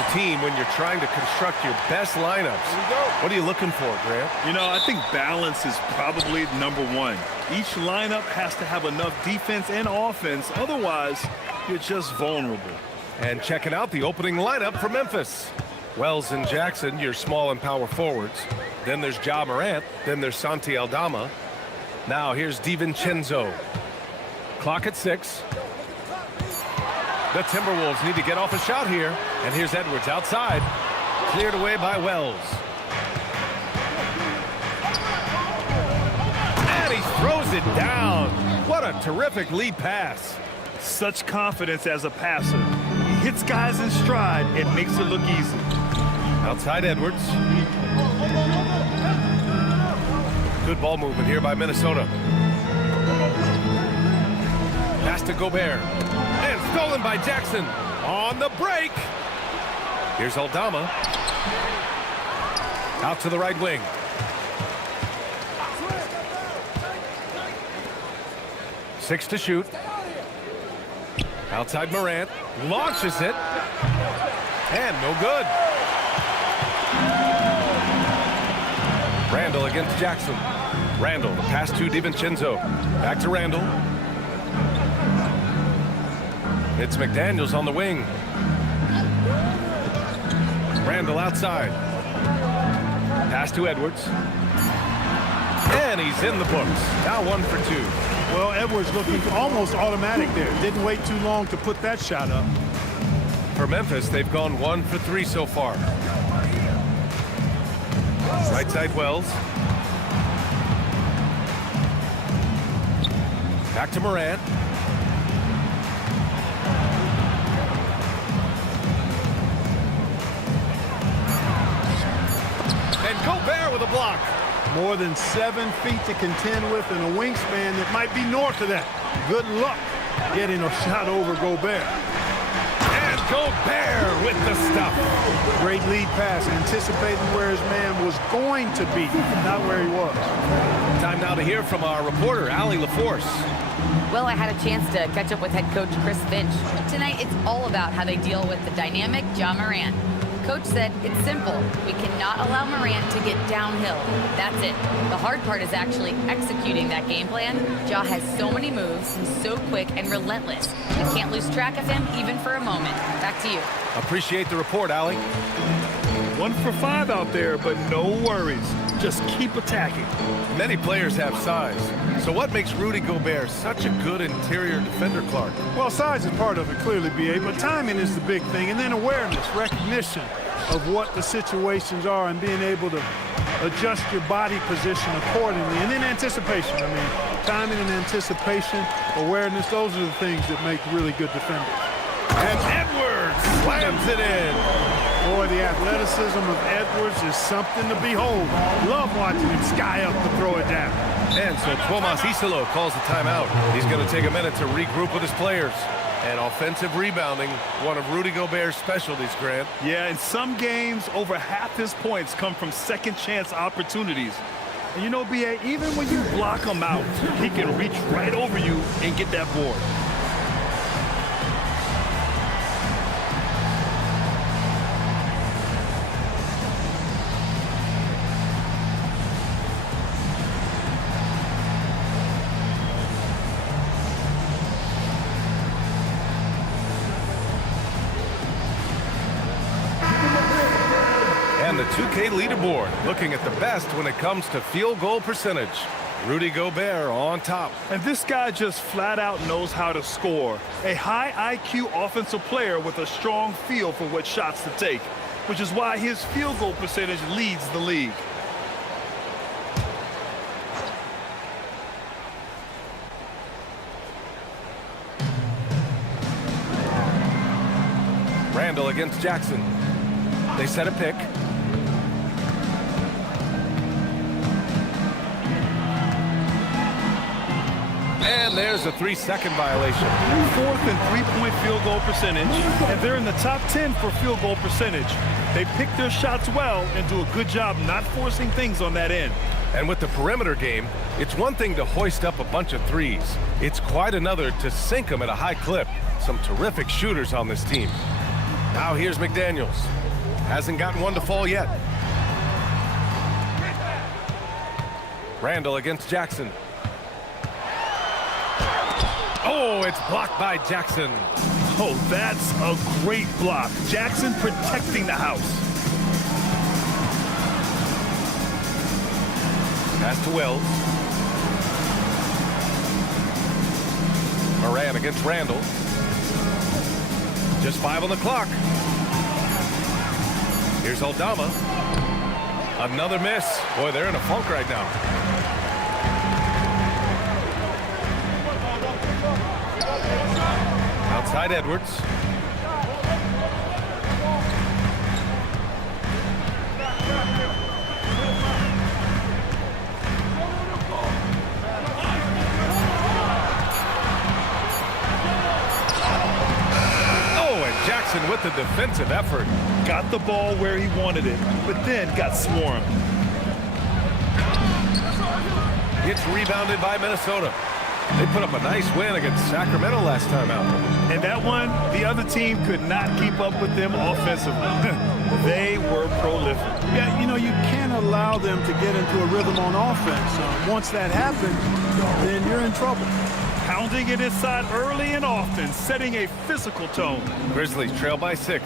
a team when you're trying to construct your best lineups? What are you looking for, Grant? You know, I think balance is probably number one. Each lineup has to have enough defense and offense. Otherwise, you're just vulnerable. And checking out the opening lineup for Memphis. Wells and Jackson, your small and power forwards. Then there's Ja Morant. Then there's Santi Aldama. Now here's DiVincenzo. Clock at 6. The Timberwolves need to get off a shot here. And here's Edwards outside. Cleared away by Wells. And he throws it down. What a terrific lead pass. Such confidence as a passer. He hits guys in stride and makes it look easy. Outside Edwards. Good ball movement here by Minnesota. Pass to Gobert. And stolen by Jackson. On the break. Here's Aldama. Out to the right wing. Six to shoot. Outside Morant. Launches it. And no good. Randall against Jackson. Randall, the pass to DiVincenzo. Back to Randall. It's McDaniels on the wing. Randall outside. Pass to Edwards. And he's in the books. Now 1 for 2. Well, Edwards looking almost automatic there. Didn't wait too long to put that shot up. For Memphis, they've gone 1 for 3 so far. Right side Wells. Back to Morant. And Gobert with a block. More than 7 feet to contend with and a wingspan that might be north of that. Good luck getting a shot over Gobert. And Gobert with the stuff. Great lead pass, anticipating where his man was going to be, not where he was. Time now to hear from our reporter, Allie LaForce. Well, I had a chance to catch up with head coach Chris Finch. Tonight, it's all about how they deal with the dynamic Ja Morant. Coach said it's simple. We cannot allow Morant to get downhill. That's it. The hard part is actually executing that game plan. Ja has so many moves. He's so quick and relentless. You can't lose track of him even for a moment. Back to you. Appreciate the report, Allie. 1 for 5 out there, but no worries. Just keep attacking. Many players have size. So what makes Rudy Gobert such a good interior defender, Clark? Well, size is part of it, clearly, B.A., but timing is the big thing. And then awareness, recognition of what the situations are and being able to adjust your body position accordingly. And then anticipation. I mean, timing and anticipation, awareness, those are the things that make really good defenders. And Edwards slams it in. Boy, the athleticism of Edwards is something to behold. Love watching him sky up to throw it down. And so Tomas Isolo calls the timeout. He's going to take a minute to regroup with his players. And offensive rebounding, one of Rudy Gobert's specialties, Grant. Yeah, in some games, over half his points come from second-chance opportunities. And you know, B.A., even when you block him out, he can reach right over you and get that board. And the 2K leaderboard, looking at the best when it comes to field goal percentage. Rudy Gobert on top. And this guy just flat out knows how to score. A high IQ offensive player with a strong feel for what shots to take, which is why his field goal percentage leads the league. Randall against Jackson. They set a pick. And there's a 3-second violation. 4th and 3-point field goal percentage, and they're in the top 10 for field goal percentage. They pick their shots well and do a good job not forcing things on that end. And with the perimeter game, it's one thing to hoist up a bunch of threes. It's quite another to sink them at a high clip. Some terrific shooters on this team. Now here's McDaniels. Hasn't gotten one to fall yet. Randall against Jackson. Oh, it's blocked by Jackson. Oh, that's a great block. Jackson protecting the house. Pass to Wells. Moran against Randall. Just 5 on the clock. Here's Aldama. Another miss. Boy, they're in a funk right now. Outside Edwards. Jackson with the defensive effort. Got the ball where he wanted it, but then got swarmed. It's rebounded by Minnesota. They put up a nice win against Sacramento last time out. And that one, the other team could not keep up with them offensively. They were prolific. Yeah, you know, you can't allow them to get into a rhythm on offense. Once that happens, then you're in trouble. Pounding it inside early and often, setting a physical tone. Grizzlies trail by 6.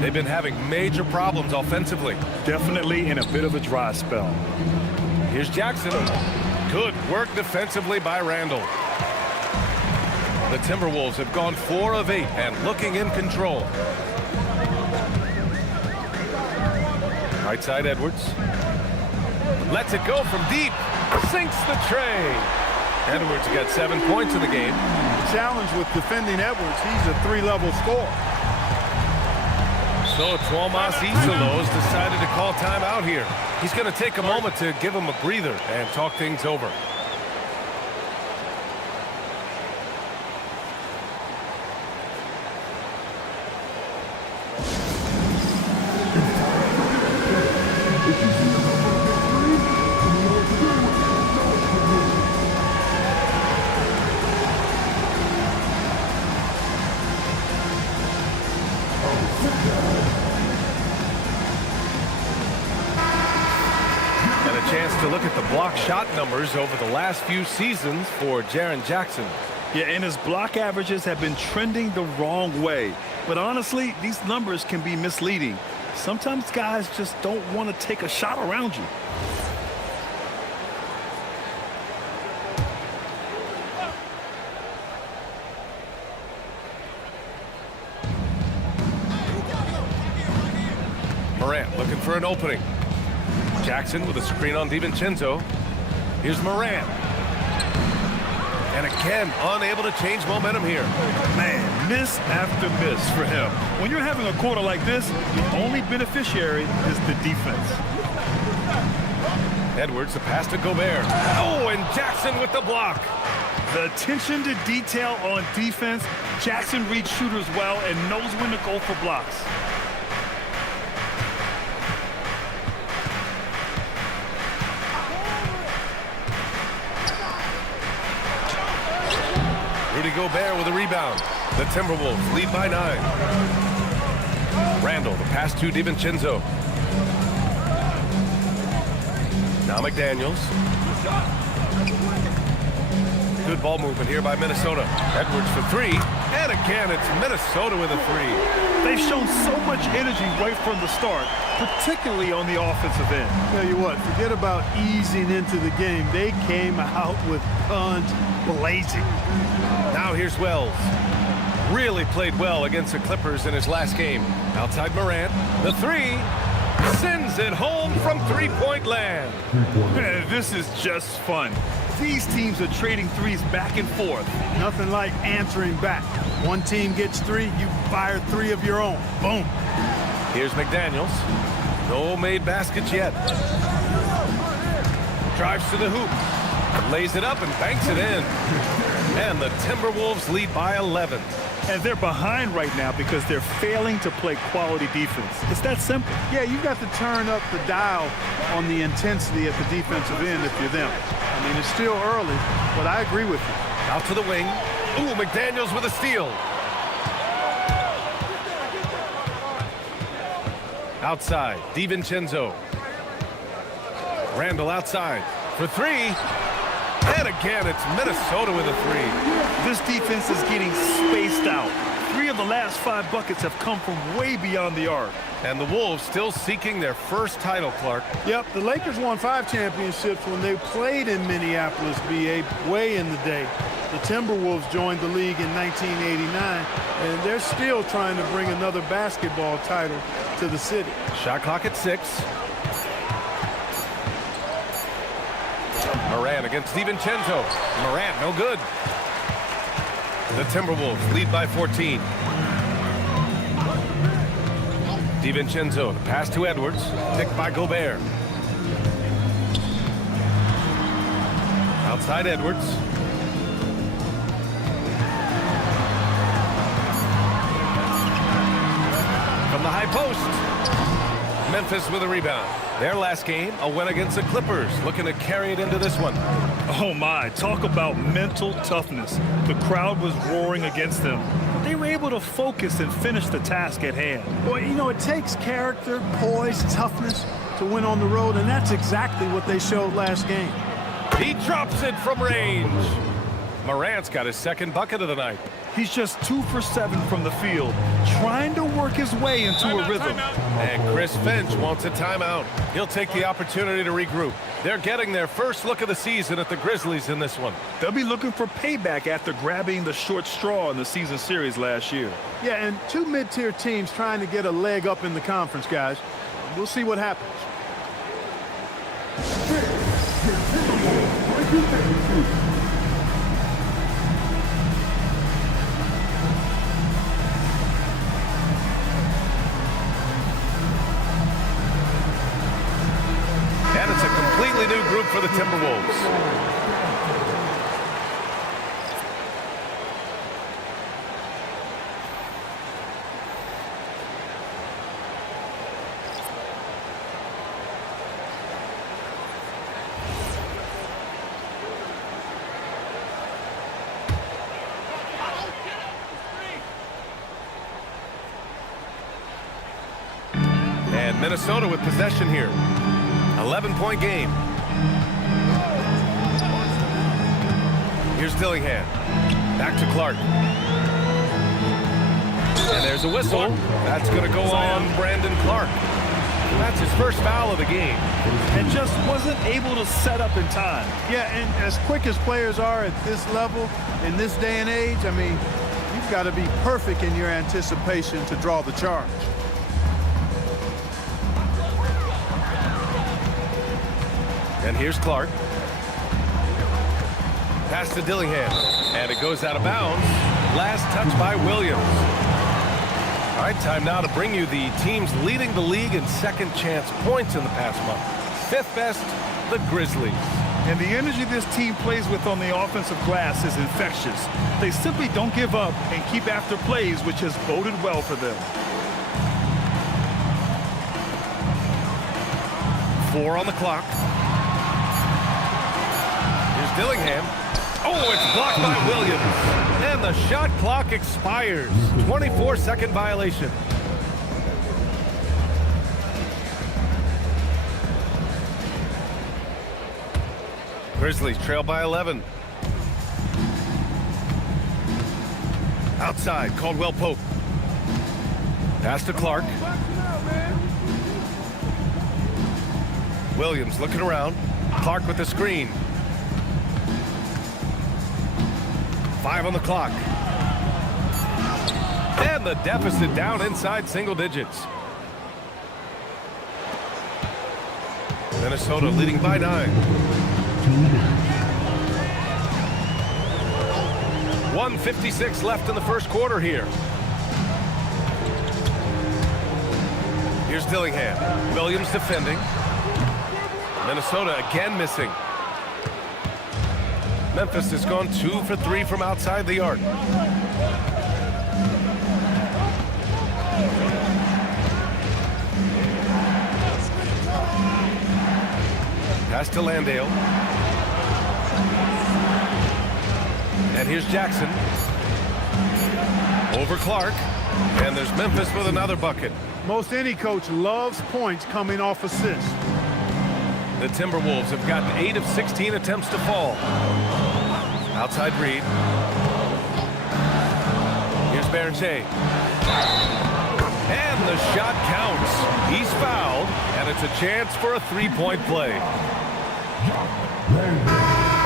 They've been having major problems offensively. Definitely in a bit of a dry spell. Here's Jackson. Good work defensively by Randall. The Timberwolves have gone 4 of 8 and looking in control. Right side Edwards. Lets it go from deep. Sinks the tray. Edwards got 7 points in the game. The challenge with defending Edwards, he's a 3-level scorer. So Tuomas Isolo has decided to call timeout here. He's going to take a moment to give him a breather and talk things over. Chance to look at the block shot numbers over the last few seasons for Jaren Jackson. Yeah, and his block averages have been trending the wrong way. But honestly, these numbers can be misleading. Sometimes guys just don't want to take a shot around you. Morant looking for an opening. Jackson with a screen on DiVincenzo. Here's Moran. And again, unable to change momentum here. Man, miss after miss for him. When you're having a quarter like this, the only beneficiary is the defense. Edwards, the pass to Gobert. Oh, and Jackson with the block. The attention to detail on defense. Jackson reads shooters well and knows when to go for blocks. Rudy Gobert with a rebound. The Timberwolves lead by 9. Randall, the pass to DiVincenzo. Now McDaniels. Good ball movement here by Minnesota. Edwards for 3. And again, it's Minnesota with a 3. They've shown so much energy right from the start, particularly on the offensive end. Tell you what, forget about easing into the game. They came out with guns blazing. Now here's Wells. Really played well against the Clippers in his last game. Outside Morant, the 3 sends it home from 3-point land. Man, this is just fun. These teams are trading threes back and forth. Nothing like answering back. One team gets 3, you fire 3 of your own. Boom. Here's McDaniels. No made baskets yet. Drives to the hoop. Lays it up and banks it in. And the Timberwolves lead by 11. And they're behind right now because they're failing to play quality defense. It's that simple. Yeah, you've got to turn up the dial on the intensity at the defensive end if you're them. I mean, it's still early, but I agree with you. Out to the wing. Ooh, McDaniels with a steal. Outside, DiVincenzo. Randall outside for three. And again, it's Minnesota with a three. This defense is getting spaced out. 3 of the last 5 buckets have come from way beyond the arc. And the Wolves still seeking their first title, Clark. Yep, the Lakers won 5 championships when they played in Minneapolis, BA, way in the day. The Timberwolves joined the league in 1989, and they're still trying to bring another basketball title to the city. Shot clock at 6. Morant against DiVincenzo. Morant, no good. The Timberwolves lead by 14. DiVincenzo, the pass to Edwards, picked by Gobert. Outside Edwards. From the high post. Memphis with a rebound. Their last game, a win against the Clippers, looking to carry it into this one. Oh my, talk about mental toughness. The crowd was roaring against them, but they were able to focus and finish the task at hand. Well, you know, it takes character, poise, toughness to win on the road, and that's exactly what they showed last game. He drops it from range. Morant's got his second bucket of the night. He's just 2 for 7 from the field, trying to work his way into a rhythm. And Chris Finch wants a timeout. He'll take the opportunity to regroup. They're getting their first look of the season at the Grizzlies in this one. They'll be looking for payback after grabbing the short straw in the season series last year. Yeah, and 2 mid-tier teams trying to get a leg up in the conference, guys. We'll see what happens. And it's a completely new group for the Timberwolves. And Minnesota with possession here. 11-point game. Here's Dillingham. Back to Clark. And there's a whistle. That's going to go on Brandon Clark. That's his first foul of the game. And just wasn't able to set up in time. Yeah, and as quick as players are at this level, in this day and age, I mean, you've got to be perfect in your anticipation to draw the charge. And here's Clark. Pass to Dillingham. And it goes out of bounds. Last touch by Williams. All right, time now to bring you the teams leading the league in second chance points in the past month. 5th best, the Grizzlies. And the energy this team plays with on the offensive glass is infectious. They simply don't give up and keep after plays, which has boded well for them. 4 on the clock. Here's Dillingham. Oh, it's blocked by Williams. And the shot clock expires. 24-second violation. Grizzlies trail by 11. Outside, Caldwell Pope. Pass to Clark. Williams looking around. Clark with the screen. 5 on the clock. And the deficit down inside single digits. Minnesota leading by 9. 1:56 left in the first quarter here. Here's Dillingham. Williams defending. Minnesota again missing. Memphis has gone 2 for 3 from outside the arc. Pass to Landale. And here's Jackson. Over Clark. And there's Memphis with another bucket. Most any coach loves points coming off assists. The Timberwolves have gotten 8 of 16 attempts to fall. Outside Reed. Here's Berger. And the shot counts. He's fouled, and it's a chance for a three-point play.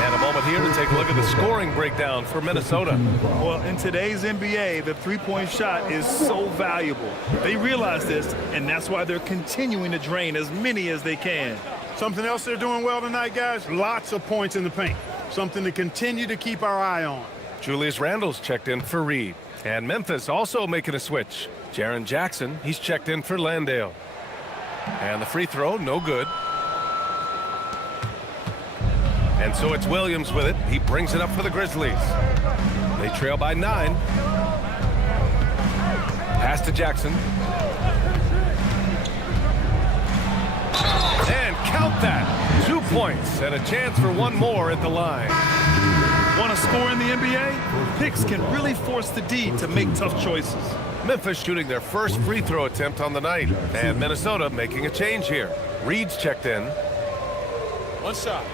And a moment here to take a look at the scoring breakdown for Minnesota. Well, in today's NBA, the three-point shot is so valuable. They realize this, and that's why they're continuing to drain as many as they can. Something else they're doing well tonight, guys, lots of points in the paint. Something to continue to keep our eye on. Julius Randle's checked in for Reed. And Memphis also making a switch. Jaren Jackson, he's checked in for Landale. And the free throw, no good. And so it's Williams with it. He brings it up for the Grizzlies. They trail by 9. Pass to Jackson. And count that. 2 points and a chance for one more at the line. Want to score in the NBA? Picks can really force the D to make tough choices. Memphis shooting their first free throw attempt on the night. And Minnesota making a change here. Reed's checked in. One shot.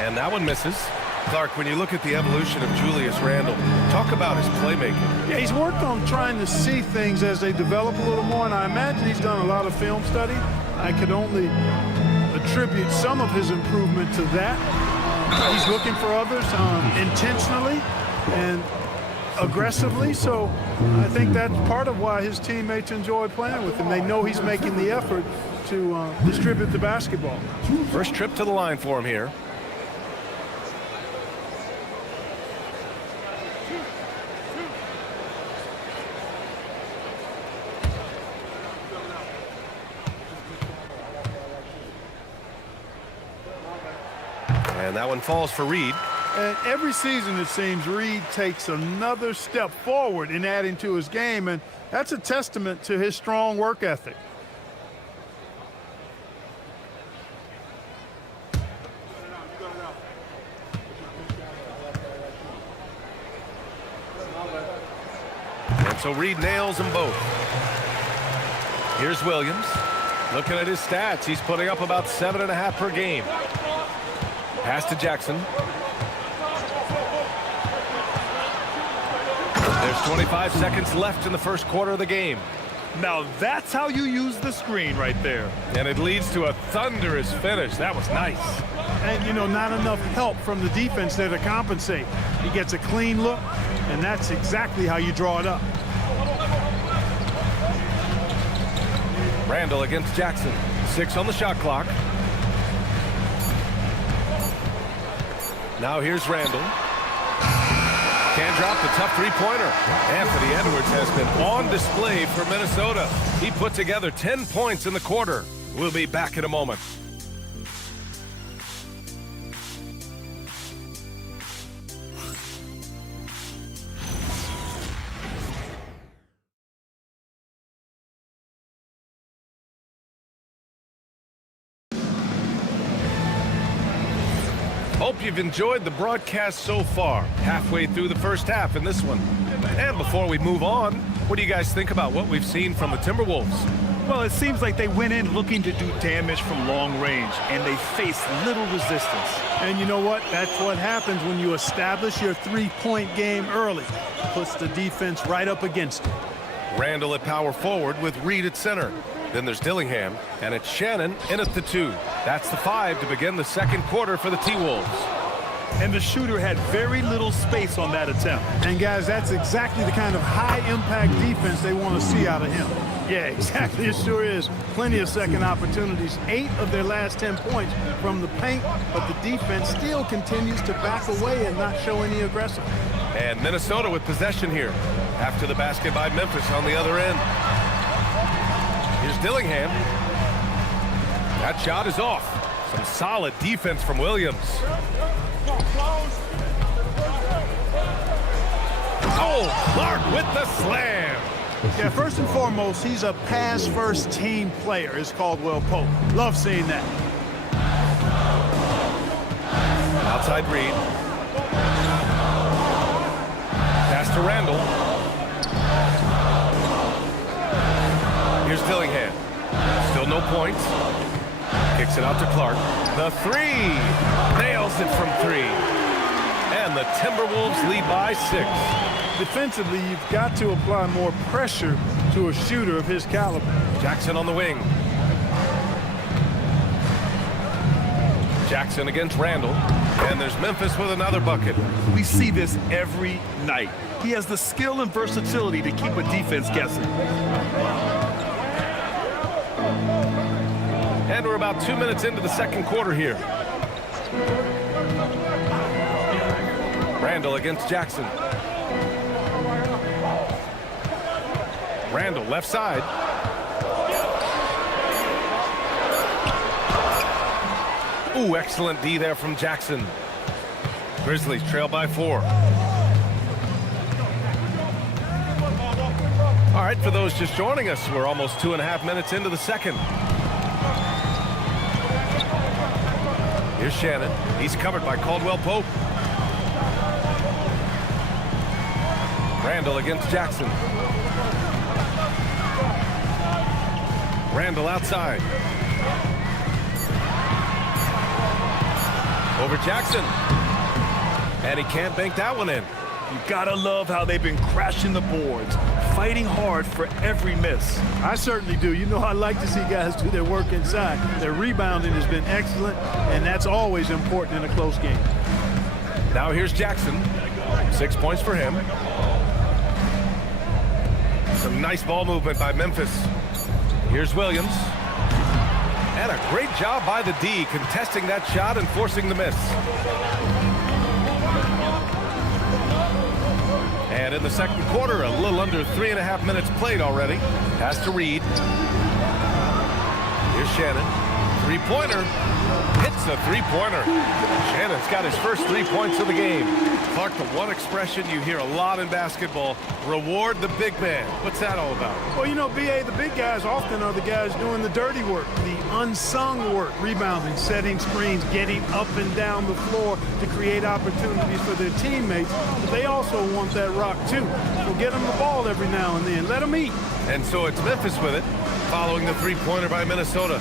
And that one misses. Clark, when you look at the evolution of Julius Randle, talk about his playmaking. Yeah, he's worked on trying to see things as they develop a little more, and I imagine he's done a lot of film study. I could only attribute some of his improvement to that. He's looking for others intentionally and aggressively, so I think that's part of why his teammates enjoy playing with him. They know he's making the effort to distribute the basketball. First trip to the line for him here. And that one falls for Reed. And every season, it seems, Reed takes another step forward in adding to his game, and that's a testament to his strong work ethic. And so Reed nails them both. Here's Williams. Looking at his stats, he's putting up about 7.5 per game. Pass to Jackson. There's 25 seconds left in the first quarter of the game. Now that's how you use the screen right there. And it leads to a thunderous finish. That was nice. And, you know, not enough help from the defense there to compensate. He gets a clean look, and that's exactly how you draw it up. Randle against Jackson. 6 on the shot clock. Now here's Randle. Can't drop the tough three-pointer. Anthony Edwards has been on display for Minnesota. He put together 10 points in the quarter. We'll be back in a moment. Hope you've enjoyed the broadcast so far. Halfway through the first half in this one. And before we move on, what do you guys think about what we've seen from the Timberwolves? Well, it seems like they went in looking to do damage from long range, and they faced little resistance. And you know what? That's what happens when you establish your three-point game early. Puts the defense right up against it. Randle at power forward with Reed at center. Then there's Dillingham, and it's Shannon in at the 2. That's the 5 to begin the second quarter for the T-Wolves. And the shooter had very little space on that attempt. And, guys, that's exactly the kind of high-impact defense they want to see out of him. Yeah, exactly. It sure is. Plenty of second opportunities. 8 of their last 10 points from the paint, but the defense still continues to back away and not show any aggressiveness. And Minnesota with possession here. After the basket by Memphis on the other end. Here's Dillingham. That shot is off. Some solid defense from Williams. Oh, Clark with the slam. Yeah, first and foremost, he's a pass-first team player, is Caldwell Pope. Love seeing that. Outside Reed. Pass to Randall. Here's Dillingham. Still no points. Kicks it out to Clark. The three. Nails it from three. And the Timberwolves lead by 6. Defensively, you've got to apply more pressure to a shooter of his caliber. Jackson on the wing. Jackson against Randall. And there's Memphis with another bucket. We see this every night. He has the skill and versatility to keep a defense guessing. And we're about 2 minutes into the second quarter here. Randall against Jackson. Randall left side. Ooh, excellent D there from Jackson. Grizzlies trail by 4. All right, for those just joining us, we're almost 2.5 minutes into the second. Here's Shannon. He's covered by Caldwell Pope. Randall against Jackson. Randall outside. Over Jackson. And he can't bank that one in. You gotta love how they've been crashing the boards, fighting hard for every miss. I certainly do. You know, I like to see guys do their work inside. Their rebounding has been excellent, and that's always important in a close game. Now here's Jackson. 6 points for him. Some nice ball movement by Memphis. Here's Williams. And a great job by the D, contesting that shot and forcing the miss. And in the second quarter, a little under 3.5 minutes played already. Pass to Reed. Here's Shannon. Three-pointer. Hits a three-pointer. Shannon's got his first 3 points of the game. Clark, the one expression you hear a lot in basketball, reward the big man. What's that all about? Well, you know, B.A., the big guys often are the guys doing the dirty work, the unsung work, rebounding, setting screens, getting up and down the floor to create opportunities for their teammates. But they also want that rock, too. So get them the ball every now and then. Let them eat. And so it's Memphis with it, following the three-pointer by Minnesota.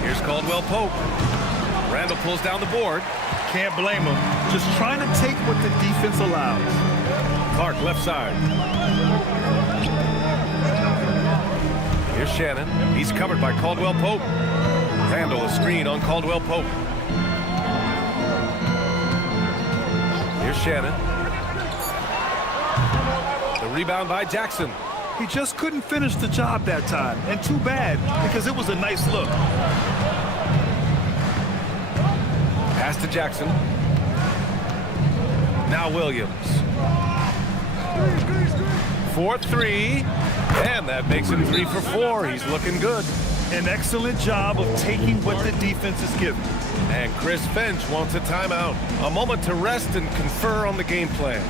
Here's Caldwell Pope. Randall pulls down the board. Can't blame him. Just trying to take what the defense allows. Clark left side. Here's Shannon. He's covered by Caldwell Pope. Randall a screen on Caldwell Pope. Here's Shannon. The rebound by Jackson. He just couldn't finish the job that time. And too bad, because it was a nice look. Pass to Jackson. Now Williams. 4-3. And that makes him 3 for 4. He's looking good. An excellent job of taking what the defense is given. And Chris Finch wants a timeout. A moment to rest and confer on the game plan.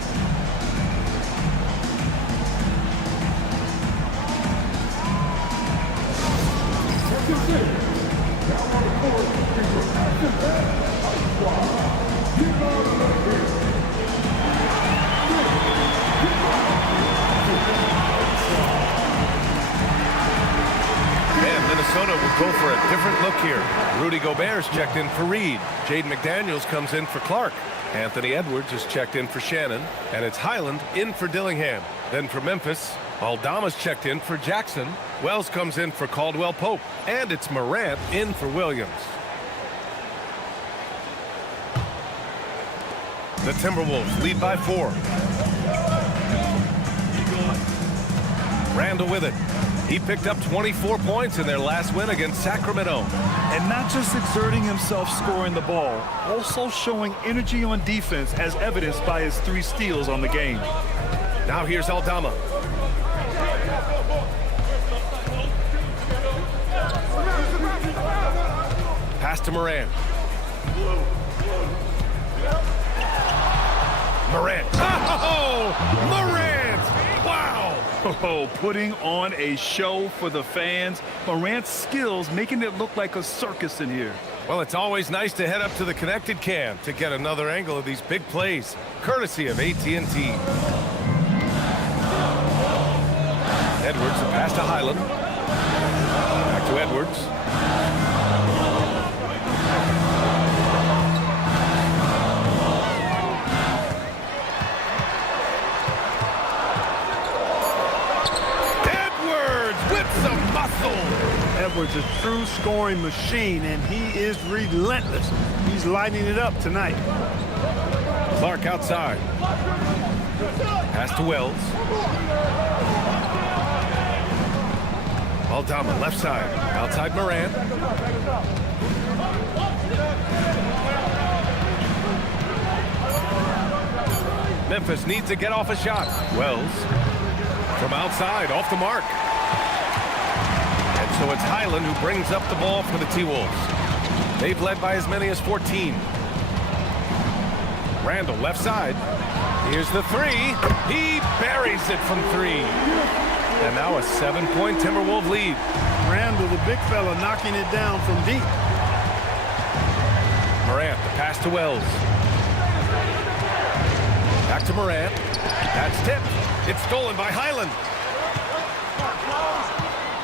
Minnesota will go for a different look here. Rudy Gobert's checked in for Reed. Jaden McDaniels comes in for Clark. Anthony Edwards is checked in for Shannon. And it's Highland in for Dillingham. Then for Memphis, Aldama's checked in for Jackson. Wells comes in for Caldwell Pope. And it's Morant in for Williams. The Timberwolves lead by 4. Randall with it. He picked up 24 points in their last win against Sacramento. And not just exerting himself scoring the ball, also showing energy on defense as evidenced by his 3 steals on the game. Now here's Aldama. Pass to Morant. Morant. Oh, Morant! Wow! Oh, putting on a show for the fans. Morant's skills making it look like a circus in here. Well, it's always nice to head up to the connected cam to get another angle of these big plays, courtesy of AT&T. Edwards, a pass to Highland. Back to Edwards. Edwards, a true scoring machine, and he is relentless. He's lighting it up tonight. Clark outside. Pass to Wells. Aldama left side. Outside Morant. Memphis needs to get off a shot. Wells from outside, off the mark. And so it's Highland who brings up the ball for the T-Wolves. They've led by as many as 14. Randall left side. Here's the three. He buries it from three. And now a 7-point Timberwolves lead. Randall, the big fella, knocking it down from deep. Morant, the pass to Wells. Back to Morant. That's tipped. It's stolen by Highland.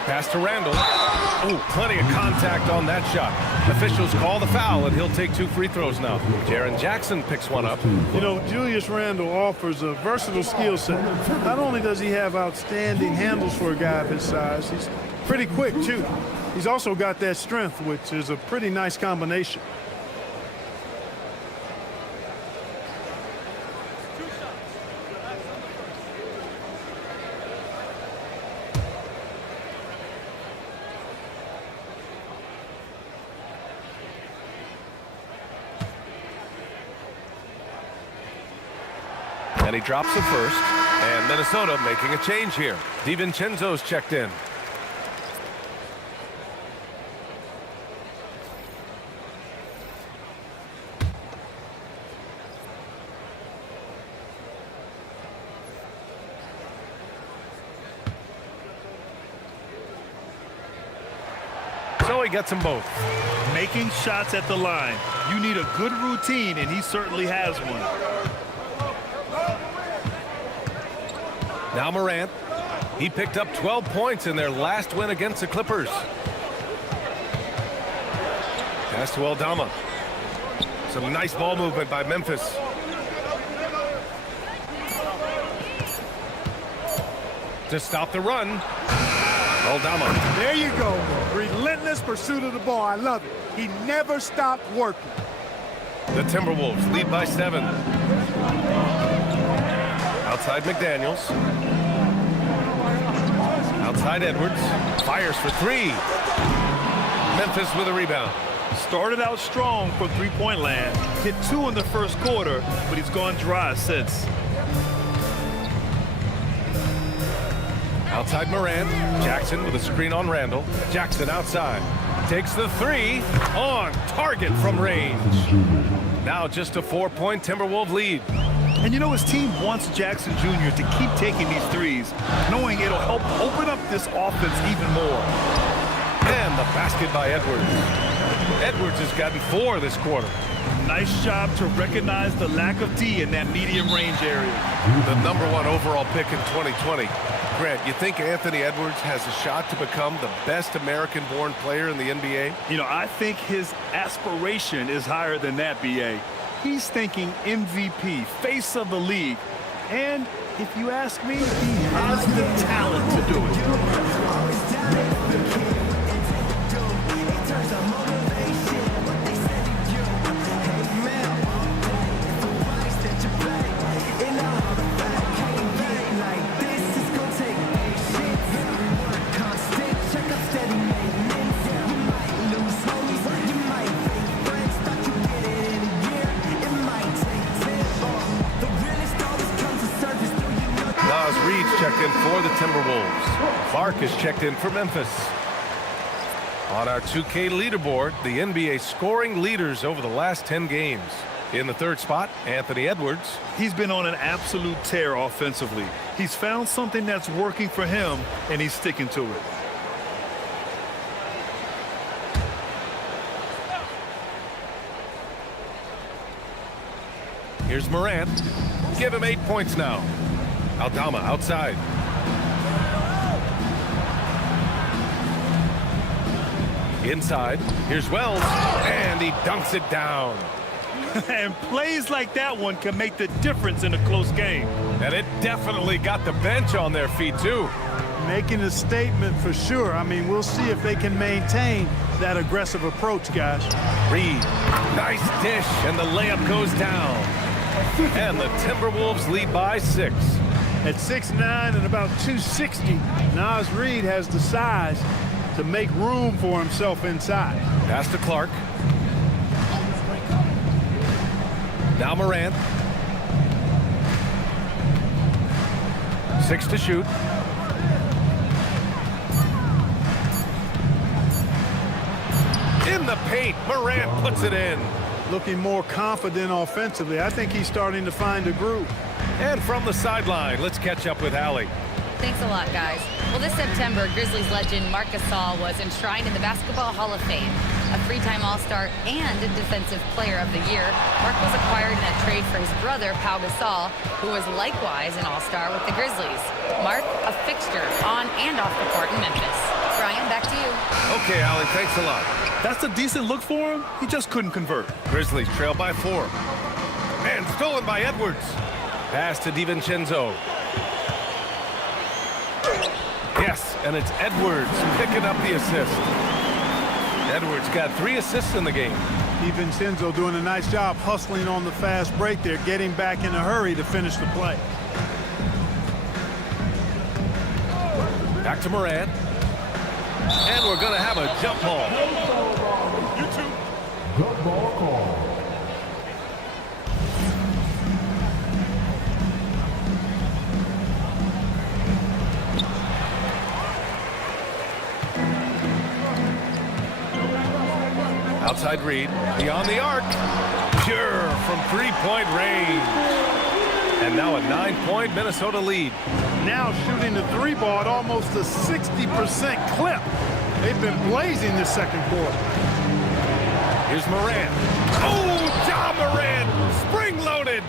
Pass to Randall. Oh, plenty of contact on that shot. Officials call the foul, and he'll take 2 free throws now. Jaren Jackson picks one up. You know, Julius Randle offers a versatile skill set. Not only does he have outstanding handles for a guy of his size, he's pretty quick, too. He's also got that strength, which is a pretty nice combination. And he drops it first. And Minnesota making a change here. DiVincenzo's checked in. So he gets them both. Making shots at the line. You need a good routine, and he certainly has one. Now Morant. He picked up 12 points in their last win against the Clippers. Pass to Aldama. Some nice ball movement by Memphis. To stop the run. Aldama. There you go. Relentless pursuit of the ball. I love it. He never stopped working. The Timberwolves lead by 7. Outside McDaniels. Outside Edwards. Fires for 3. Memphis with a rebound. Started out strong for three-point land. Hit 2 in the first quarter, but he's gone dry since. Outside Morant. Jackson with a screen on Randall. Jackson outside. Takes the 3. On target from range. Now just a 4-point Timberwolves lead. And you know, his team wants Jackson Jr. to keep taking these threes, knowing it'll help open up this offense even more. And the basket by Edwards. Edwards has gotten 4 this quarter. Nice job to recognize the lack of D in that medium range area. The #1 overall pick in 2020. Grant, you think Anthony Edwards has a shot to become the best American-born player in the NBA? You know, I think his aspiration is higher than that, B.A. He's thinking MVP, face of the league. And if you ask me, he has the talent to do it. Checked in for the Timberwolves. Clark is checked in for Memphis. On our 2K leaderboard, the NBA scoring leaders over the last 10 games. In the third spot, Anthony Edwards. He's been on an absolute tear offensively. He's found something that's working for him, and he's sticking to it. Here's Morant. Give him 8 points now. Aldama outside. Inside. Here's Wells. And he dunks it down. And plays like that one can make the difference in a close game. And it definitely got the bench on their feet, too. Making a statement for sure. I mean, we'll see if they can maintain that aggressive approach, guys. Reed. Nice dish, and the layup goes down. And the Timberwolves lead by 6. At 6'9" and about 260, Naz Reid has the size to make room for himself inside. Pass to Clark. Now Morant. 6 to shoot. In the paint, Morant puts it in. Looking more confident offensively. I think he's starting to find a groove. And from the sideline, let's catch up with Allie. Thanks a lot, guys. Well, this September, Grizzlies legend Marc Gasol was enshrined in the Basketball Hall of Fame. A three-time All-Star and a Defensive Player of the Year, Marc was acquired in a trade for his brother, Pau Gasol, who was likewise an All-Star with the Grizzlies. Marc, a fixture on and off the court in Memphis. Brian, back to you. Okay, Allie, thanks a lot. That's a decent look for him. He just couldn't convert. Grizzlies trail by 4. And stolen by Edwards. Pass to DiVincenzo. Yes, and it's Edwards picking up the assist. Edwards got 3 assists in the game. DiVincenzo doing a nice job hustling on the fast break there, getting back in a hurry to finish the play. Back to Morant. And we're going to have a jump ball. Jump ball call. Outside Reed, beyond the arc. Pure from three-point range. And now a 9-point Minnesota lead. Now shooting the 3 ball at almost a 60% clip. They've been blazing this second quarter. Here's Morant. Oh, Ja Morant, spring-loaded.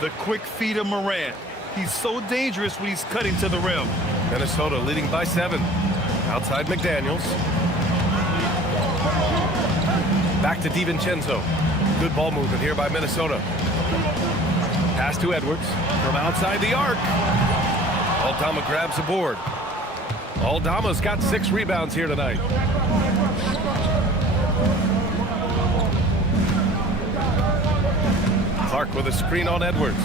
The quick feet of Morant. He's so dangerous when he's cutting to the rim. Minnesota leading by 7. Outside McDaniels. Back to DiVincenzo. Good ball movement here by Minnesota. Pass to Edwards from outside the arc. Aldama grabs the board. Aldama's got 6 rebounds here tonight. Clark with a screen on Edwards.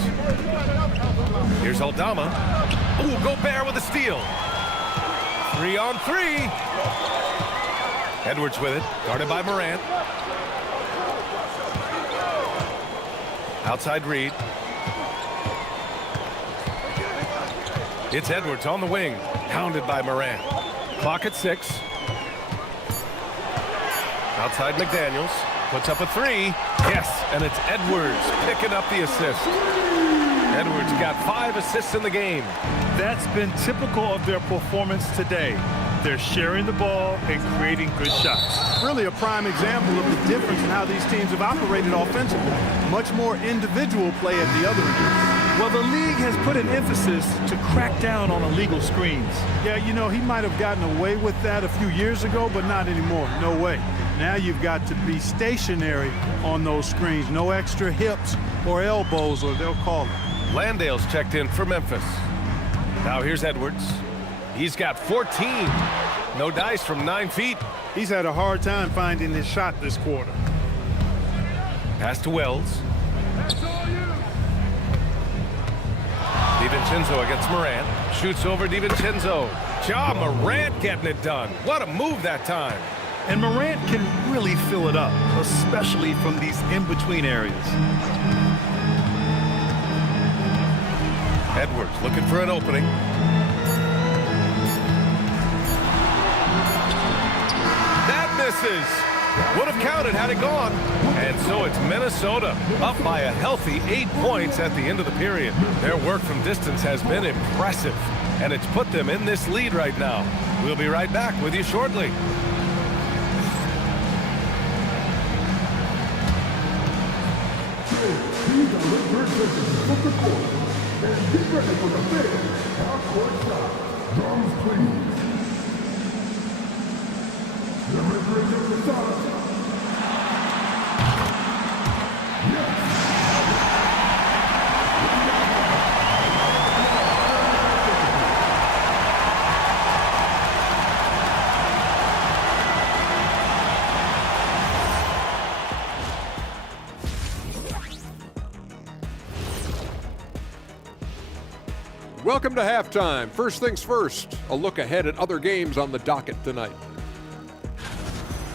Here's Aldama. Ooh, Gobert with a steal. 3 on 3. Edwards with it, guarded by Morant. Outside Reed. It's Edwards on the wing, hounded by Morant. Clock at 6. Outside McDaniels, puts up a 3. Yes, and it's Edwards picking up the assist. Edwards got 5 assists in the game. That's been typical of their performance today. They're sharing the ball and creating good shots. Really a prime example of the difference in how these teams have operated offensively. Much more individual play at the other end. Well, the league has put an emphasis to crack down on illegal screens. Yeah, you know, he might have gotten away with that a few years ago, but not anymore. No way. Now you've got to be stationary on those screens. No extra hips or elbows, or they'll call it. Landale's checked in for Memphis. Now here's Edwards. He's got 14. No dice from 9 feet. He's had a hard time finding his shot this quarter. Pass to Wells. DiVincenzo against Morant. Shoots over DiVincenzo. Ja Morant getting it done. What a move that time. And Morant can really fill it up, especially from these in-between areas. Edwards looking for an opening. That misses. Would have counted had it gone. And so it's Minnesota up by a healthy 8 points at the end of the period. Their work from distance has been impressive, and it's put them in this lead right now. We'll be right back with you shortly. These are the versions of the court. And get ready for the big half-court shot. Drums, please. The referee of the shot. Yes. Welcome to halftime. First things first, a look ahead at other games on the docket tonight.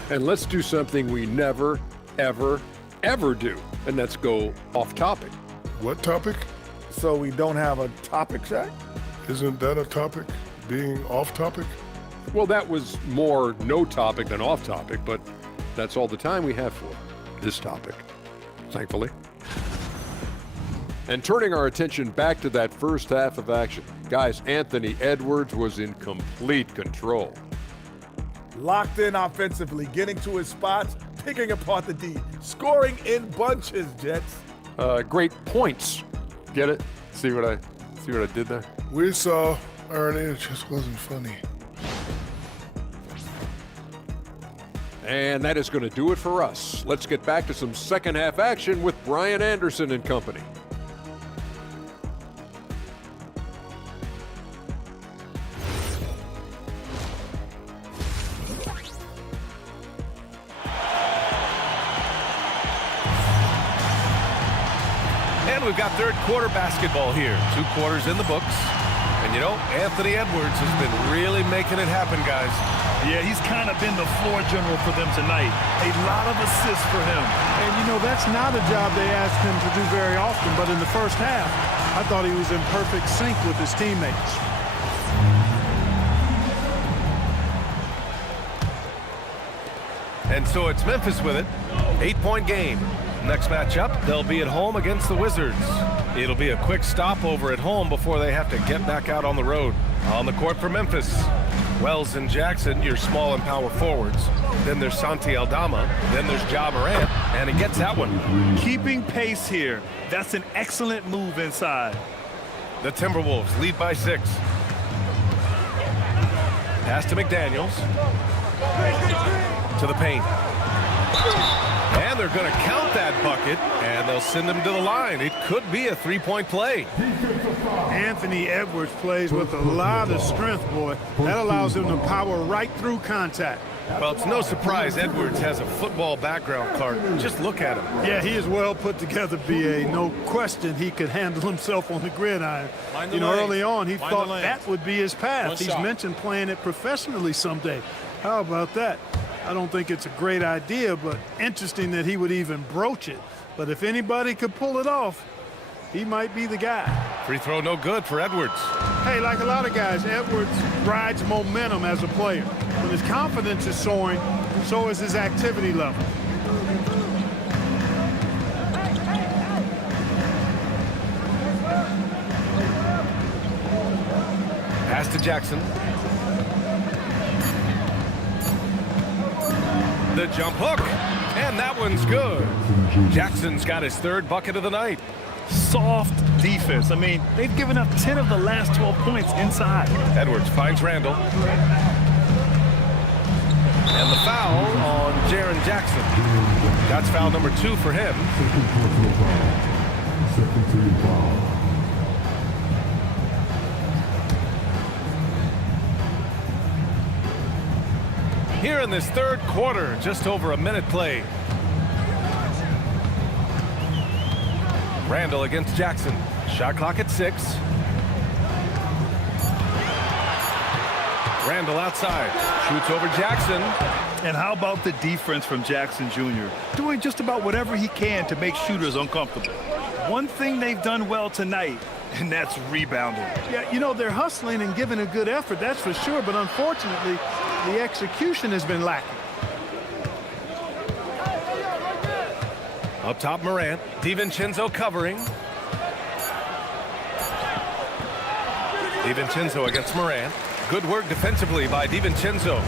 And let's do something we never, ever, ever do, and that's go off topic. What topic? So we don't have a topic, Shaq? Isn't that a topic? Being off topic? Well, that was more no topic than off topic, but that's all the time we have for this topic, thankfully. And turning our attention back to that first half of action, guys, Anthony Edwards was in complete control. Locked in offensively, getting to his spots, picking apart the D, scoring in bunches, Jets. Great points. Get it? See what I did there? We saw, Ernie, it just wasn't funny. And that is going to do it for us. Let's get back to some second half action with Brian Anderson and company. And we've got third quarter basketball here. 2 quarters in the books. And you know, Anthony Edwards has been really making it happen, guys. Yeah, he's kind of been the floor general for them tonight. A lot of assists for him. And, you know, that's not a job they asked him to do very often, but in the first half, I thought he was in perfect sync with his teammates. And so it's Memphis with it. 8-point game. Next matchup, they'll be at home against the Wizards. It'll be a quick stopover at home before they have to get back out on the road. On the court for Memphis, Wells and Jackson, your small and power forwards. Then there's Santi Aldama. Then there's Ja Morant, and he gets that one. Keeping pace here. That's an excellent move inside. The Timberwolves lead by 6. Pass to McDaniels. To the paint. And they're going to count that bucket, and they'll send him to the line. It could be a 3-point play. Anthony Edwards plays with a lot of strength, boy. That allows him to power right through contact. Well, it's no surprise Edwards has a football background, Clark. Just look at him. Yeah, he is well put together, B.A. No question he could handle himself on the gridiron. You know, early on, he thought that would be his path. He's mentioned playing it professionally someday. How about that? I don't think it's a great idea, but interesting that he would even broach it. But if anybody could pull it off, he might be the guy. Free throw no good for Edwards. Hey, like a lot of guys, Edwards rides momentum as a player. When his confidence is soaring, so is his activity level. Pass to Jackson. The jump hook, and that one's good. Jackson's got his 3rd bucket of the night. Soft defense. I mean, they've given up 10 of the last 12 points inside. Edwards finds Randall. And the foul on Jaren Jackson. That's foul number 2 for him. Here in this 3rd quarter, just over a minute played. Randall against Jackson. Shot clock at 6. Randall outside. Shoots over Jackson. And how about the defense from Jackson Jr.? Doing just about whatever he can to make shooters uncomfortable. One thing they've done well tonight, and that's rebounding. Yeah, you know, they're hustling and giving a good effort, that's for sure, but unfortunately, the execution has been lacking. Up top, Morant. DiVincenzo covering. DiVincenzo against Morant. Good work defensively by DiVincenzo.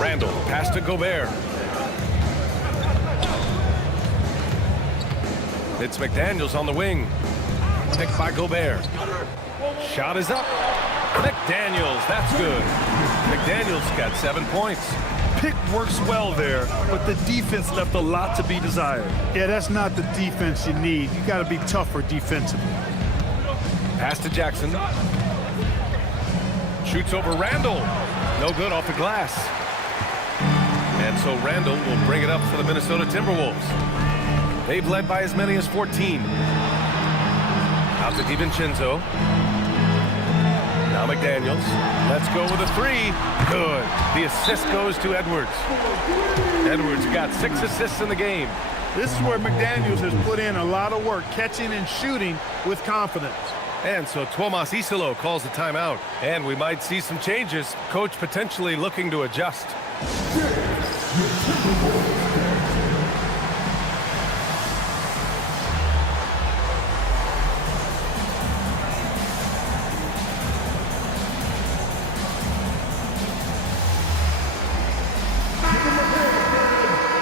Randall, pass to Gobert. It's McDaniels on the wing. Picked by Gobert. Shot is up. McDaniels, that's good. McDaniels got 7 points. Pick works well there, but the defense left a lot to be desired. Yeah, that's not the defense you need. You got to be tougher defensively. Pass to Jackson. Shoots over Randall. No good off the glass. And so Randall will bring it up for the Minnesota Timberwolves. They've led by as many as 14. Out to DiVincenzo. Now McDaniels. Let's go with a three. Good. The assist goes to Edwards. Edwards got 6 assists in the game. This is where McDaniels has put in a lot of work, catching and shooting with confidence. And so Tuomas Isalo calls the timeout. And we might see some changes. Coach potentially looking to adjust.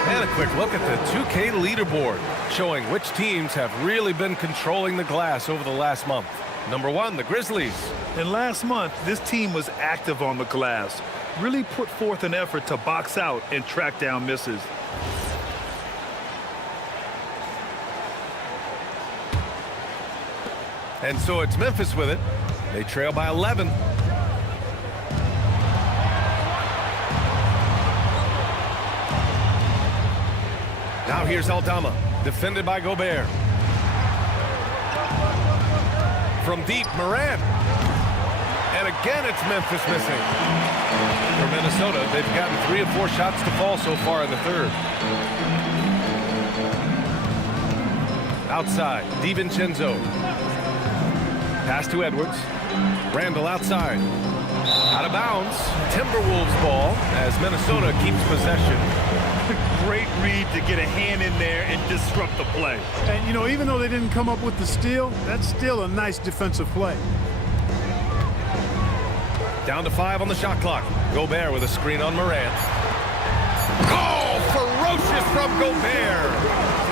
And a quick look at the 2K leaderboard, showing which teams have really been controlling the glass over the last month. Number 1, the Grizzlies. And last month, this team was active on the glass. Really put forth an effort to box out and track down misses. And so it's Memphis with it. They trail by 11. Now here's Aldama, defended by Gobert. From deep, Morant. And again, it's Memphis missing. For Minnesota, they've gotten 3 of 4 shots to fall so far in the third. Outside, DiVincenzo. Pass to Edwards. Randall outside. Out of bounds. Timberwolves ball as Minnesota keeps possession. Great read to get a hand in there and disrupt the play. And, you know, even though they didn't come up with the steal, that's still a nice defensive play. Down to 5 on the shot clock. Gobert with a screen on Morant. Oh, ferocious from Gobert.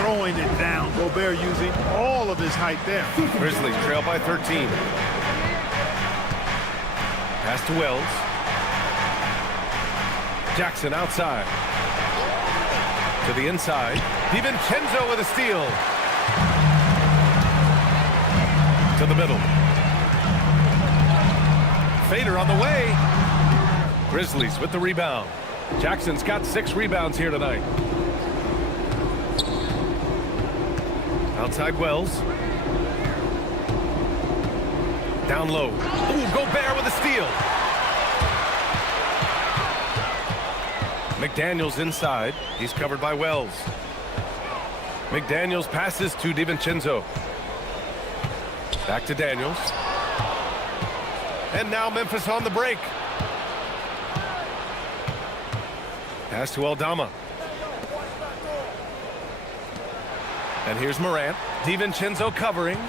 Throwing it down. Gobert using all of his height there. Grizzlies trail by 13. Pass to Wells. Jackson outside. To the inside. DiVincenzo with a steal. To the middle. Fader on the way. Grizzlies with the rebound. Jackson's got 6 rebounds here tonight. Outside Wells. Down low. Ooh, Gobert with a steal. McDaniels inside. He's covered by Wells. McDaniels passes to DiVincenzo. Back to Daniels. And now Memphis on the break. Pass to Aldama. And here's Morant. DiVincenzo covering.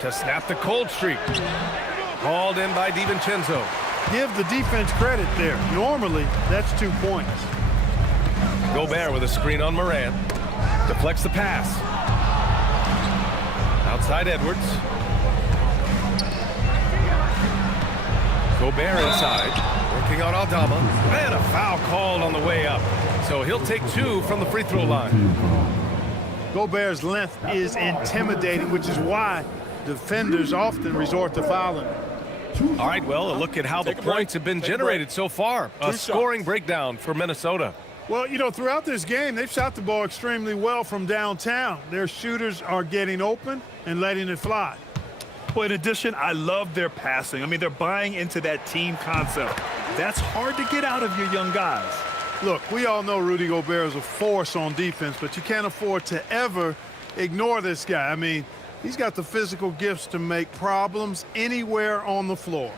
To snap the cold streak. Called in by DiVincenzo. Give the defense credit there. Normally, that's 2 points. Gobert with a screen on Morant. Deflects the pass. Outside Edwards. Gobert inside. Working on Aldama. And a foul called on the way up. So he'll take 2 from the free throw line. Gobert's length is intimidating, which is why defenders often resort to fouling. All right, well, a look at how the points have been generated so far. A scoring breakdown for Minnesota. Well, you know, throughout this game, they've shot the ball extremely well from downtown. Their shooters are getting open and letting it fly. But in addition, I love their passing. I mean, they're buying into that team concept. That's hard to get out of your young guys. Look, we all know Rudy Gobert is a force on defense, but you can't afford to ever ignore this guy. I mean, he's got the physical gifts to make problems anywhere on the floor.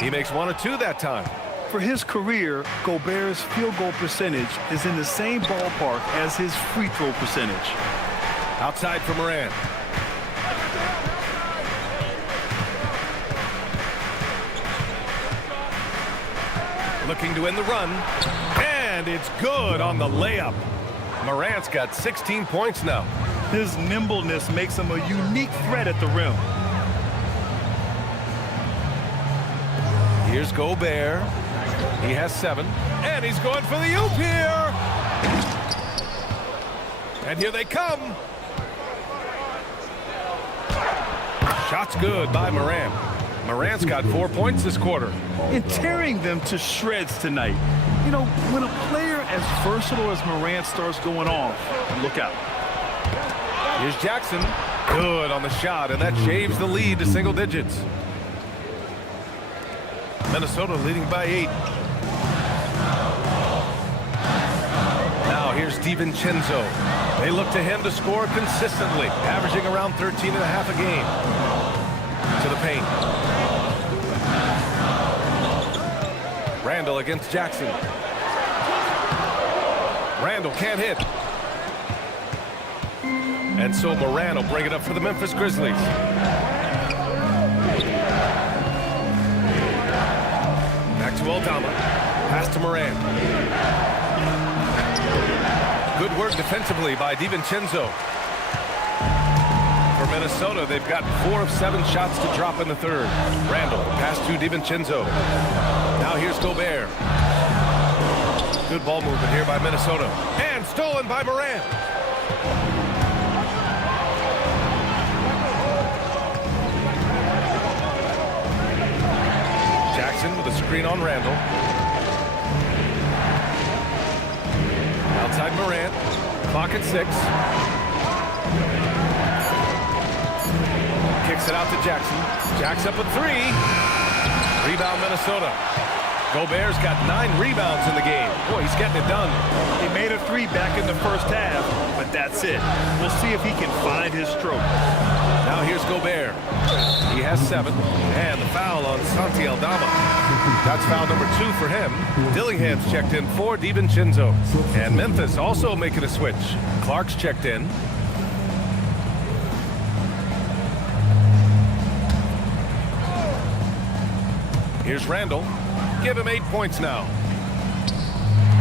He makes 1 of 2 that time. For his career, Gobert's field goal percentage is in the same ballpark as his free throw percentage. Outside for Morant. Looking to win the run. And it's good on the layup. Morant's got 16 points now. His nimbleness makes him a unique threat at the rim. Here's Gobert. He has 7. And he's going for the oop here. And here they come. Shot's good by Morant. Morant's got 4 points this quarter. And tearing them to shreds tonight. You know, when a player as versatile as Morant starts going off, look out. Here's Jackson. Good on the shot, and that shaves the lead to single digits. Minnesota leading by 8. Now here's DiVincenzo. They look to him to score consistently, averaging around 13.5 a game. To the paint. Randall against Jackson. Randall can't hit. And so Morant will bring it up for the Memphis Grizzlies. Back to Aldama. Pass to Morant. Good work defensively by DiVincenzo. For Minnesota, they've got 4 of 7 shots to drop in the third. Randall, pass to DiVincenzo. Now here's Gobert. Good ball movement here by Minnesota. And stolen by Morant. Jackson with a screen on Randall. Outside Morant. Clock at 6. Kicks it out to Jackson. Jack's up at 3. Rebound Minnesota. Gobert's got 9 rebounds in the game. Boy, he's getting it done. He made a 3 back in the first half, but that's it. We'll see if he can find his stroke. Now here's Gobert. He has 7. And the foul on Santi Aldama. That's foul number 2 for him. Dillingham's checked in for DiVincenzo. And Memphis also making a switch. Clark's checked in. Here's Randall. Give him 8 points now.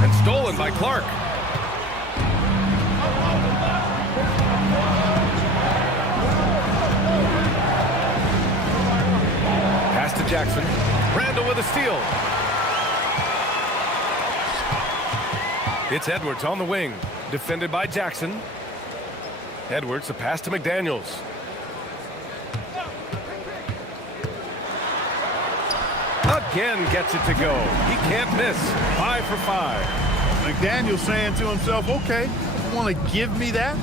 And stolen by Clark. Pass to Jackson. Randall with a steal. It's Edwards on the wing. Defended by Jackson. Edwards, a pass to McDaniels. Again gets it to go. He can't miss. 5 for 5. McDaniel's saying to himself, okay, you want to give me that?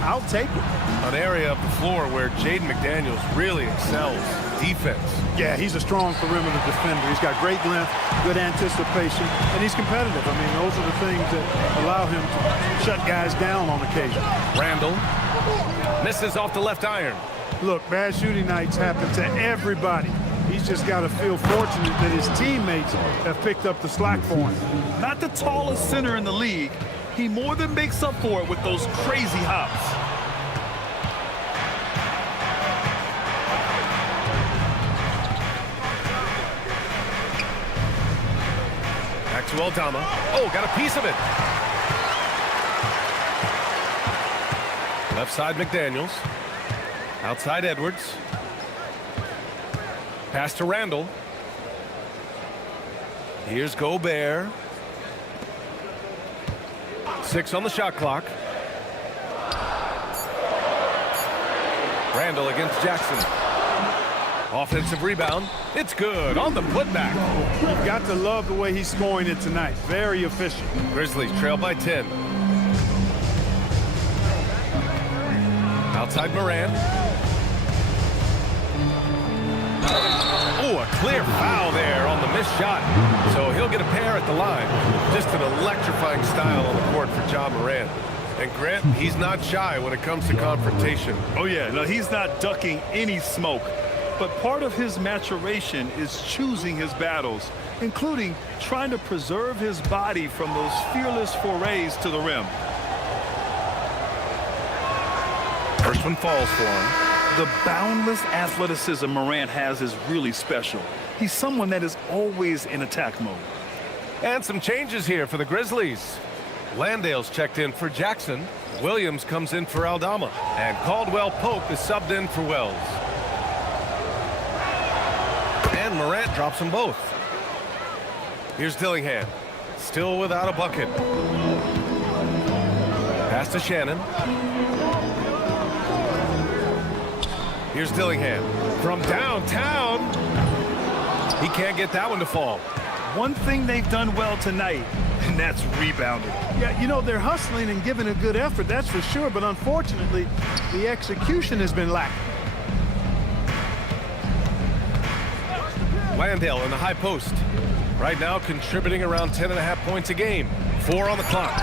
I'll take it. An area of the floor where Jaden McDaniels really excels. Defense. Yeah, he's a strong perimeter defender. He's got great length, good anticipation, and he's competitive. I mean, those are the things that allow him to shut guys down on occasion. Randall misses off the left iron. Look, bad shooting nights happen to everybody. He's just got to feel fortunate that his teammates have picked up the slack for him. Not the tallest center in the league. He more than makes up for it with those crazy hops. Back to Aldama. Oh, got a piece of it. Left side McDaniels. Outside Edwards. Pass to Randall. Here's Gobert. 6 on the shot clock. Randall against Jackson. Offensive rebound. It's good on the putback. You've got to love the way he's scoring it tonight. Very efficient. Grizzlies trail by 10. Outside Morant. Oh, a clear foul there on the missed shot. So he'll get a pair at the line. Just an electrifying style on the court for Ja Morant. And Grant, he's not shy when it comes to confrontation. Oh, yeah. No, he's not ducking any smoke. but part of his maturation is choosing his battles, including trying to preserve his body from those fearless forays to the rim. First one falls for him. The boundless athleticism Morant has is really special. He's someone that is always in attack mode. And some changes here for the Grizzlies. Landale's checked in for Jackson. Williams comes in for Aldama. And Caldwell Pope is subbed in for Wells. And Morant drops them both. Here's Dillingham. Still without a bucket. Pass to Shannon. Here's Dillingham. From downtown. He can't get that one to fall. One thing they've done well tonight, and that's rebounding. Yeah, you know, they're hustling and giving a good effort, that's for sure, but unfortunately, the execution has been lacking. Landale in the high post. Right now contributing around 10.5 points a game. 4 on the clock.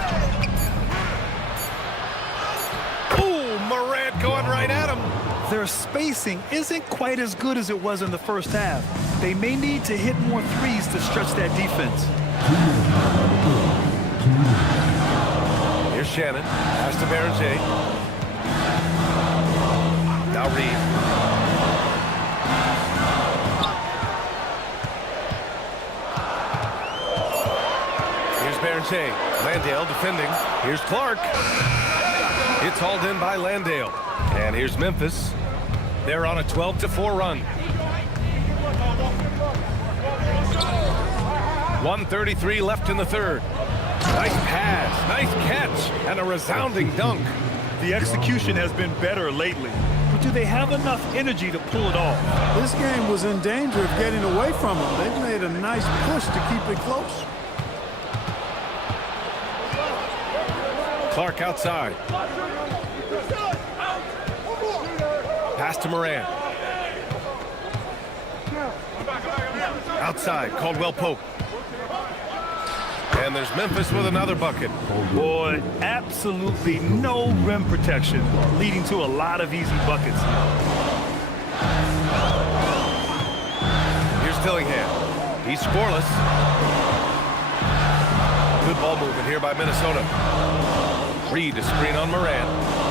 Ooh, Morant going right at him. Their spacing isn't quite as good as it was in the first half. They may need to hit more threes to stretch that defense. Here's Shannon. Pass to Berger. Now Reed. Here's Berger. Landale defending. Here's Clark. It's hauled in by Landale. And here's Memphis. They're on a 12-4 run. 1:33 left in the third. Nice pass, nice catch, and a resounding dunk. The execution has been better lately, but do they have enough energy to pull it off? This game was in danger of getting away from them. They've made a nice push to keep it close. Clark outside. Pass to Morant. Outside, Caldwell Pope. And there's Memphis with another bucket. Boy, absolutely no rim protection, leading to a lot of easy buckets. Here's Dillingham. He's scoreless. Good ball movement here by Minnesota. Reed to screen on Morant.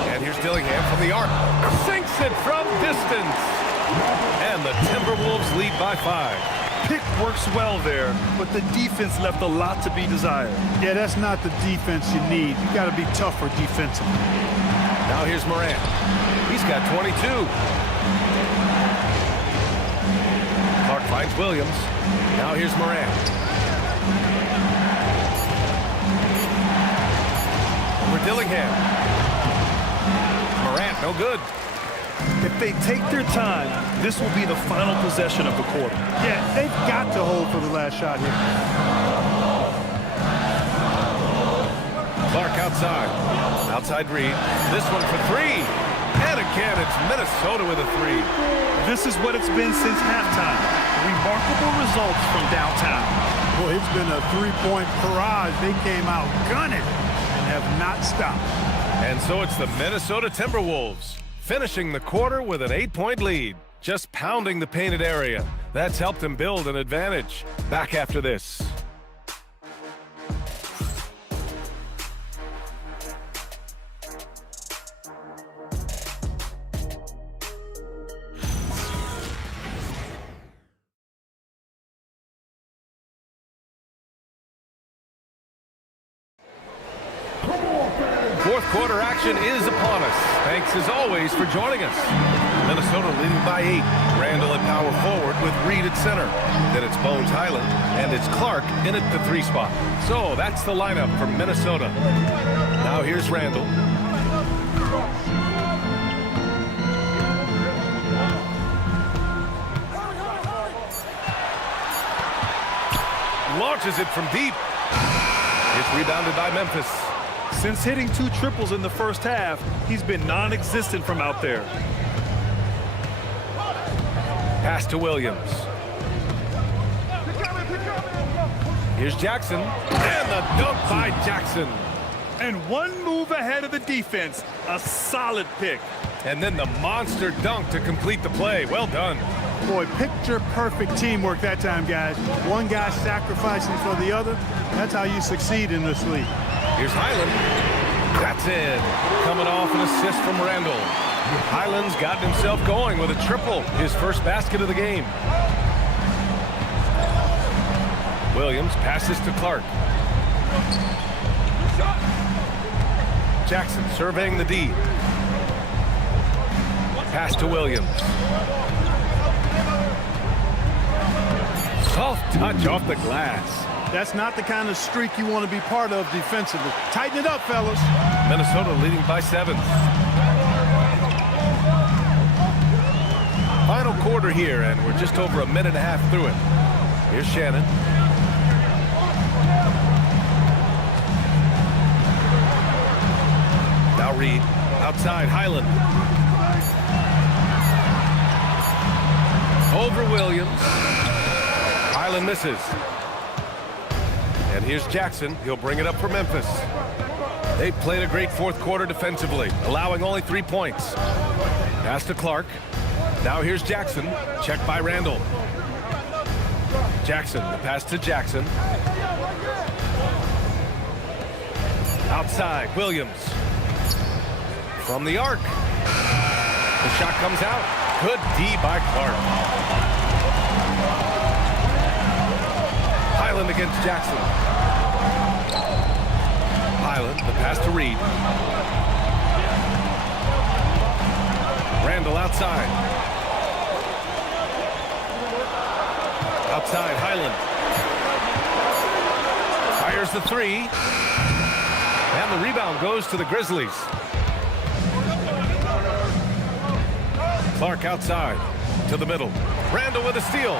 And here's Dillingham from the arc. Sinks it from distance. And the Timberwolves lead by 5. Pick works well there, but the defense left a lot to be desired. Yeah, that's not the defense you need. You got to be tougher defensively. Now here's Morant. He's got 22. Clark finds Williams. Now here's Morant. Over Dillingham. Morant, no good. If they take their time, this will be the final possession of the quarter. Yeah, they've got to hold for the last shot here. Clark outside. Outside Reed. This one for 3. And again, it's Minnesota with a 3. This is what it's been since halftime. Remarkable results from downtown. Boy, it's been a three-point barrage. They came out gunning and have not stopped. And so it's the Minnesota Timberwolves, finishing the quarter with an 8-point lead, just pounding the painted area. That's helped them build an advantage. Back after this. Fourth quarter action is upon us. Thanks as always for joining us. Minnesota leading by 8. Randall at power forward with Reed at center. Then it's Bones Highland, and it's Clark in at the 3 spot. So that's the lineup for Minnesota. Now here's Randall. Launches it from deep. It's rebounded by Memphis. Since hitting 2 triples in the first half, he's been non-existent from out there. Pass to Williams. Here's Jackson. And the dunk by Jackson. And one move ahead of the defense. A solid pick. And then the monster dunk to complete the play. Well done. Boy, picture-perfect teamwork that time, guys. One guy sacrificing for the other. That's how you succeed in this league. Here's Highland. That's in. Coming off an assist from Randall. Highland's gotten himself going with a triple, his first basket of the game. Williams passes to Clark. Jackson surveying the D. Pass to Williams. Soft touch off the glass. That's not the kind of streak you want to be part of defensively. Tighten it up, fellas. Minnesota leading by 7. Final quarter here, and we're just over a minute and a half through it. Here's Shannon. Now Reed. Outside, Highland. Over Williams. Highland misses. And here's Jackson. He'll bring it up for Memphis. They played a great fourth quarter defensively, allowing only 3 points. Pass to Clark. Now here's Jackson. Checked by Randall. Jackson, the pass to Jackson. Outside, Williams. From the arc. The shot comes out. Good D by Clark. Highland against Jackson. Highland, the pass to Reed. Randall outside. Outside, Highland. Fires the 3. And the rebound goes to the Grizzlies. Clark outside to the middle. Randall with a steal.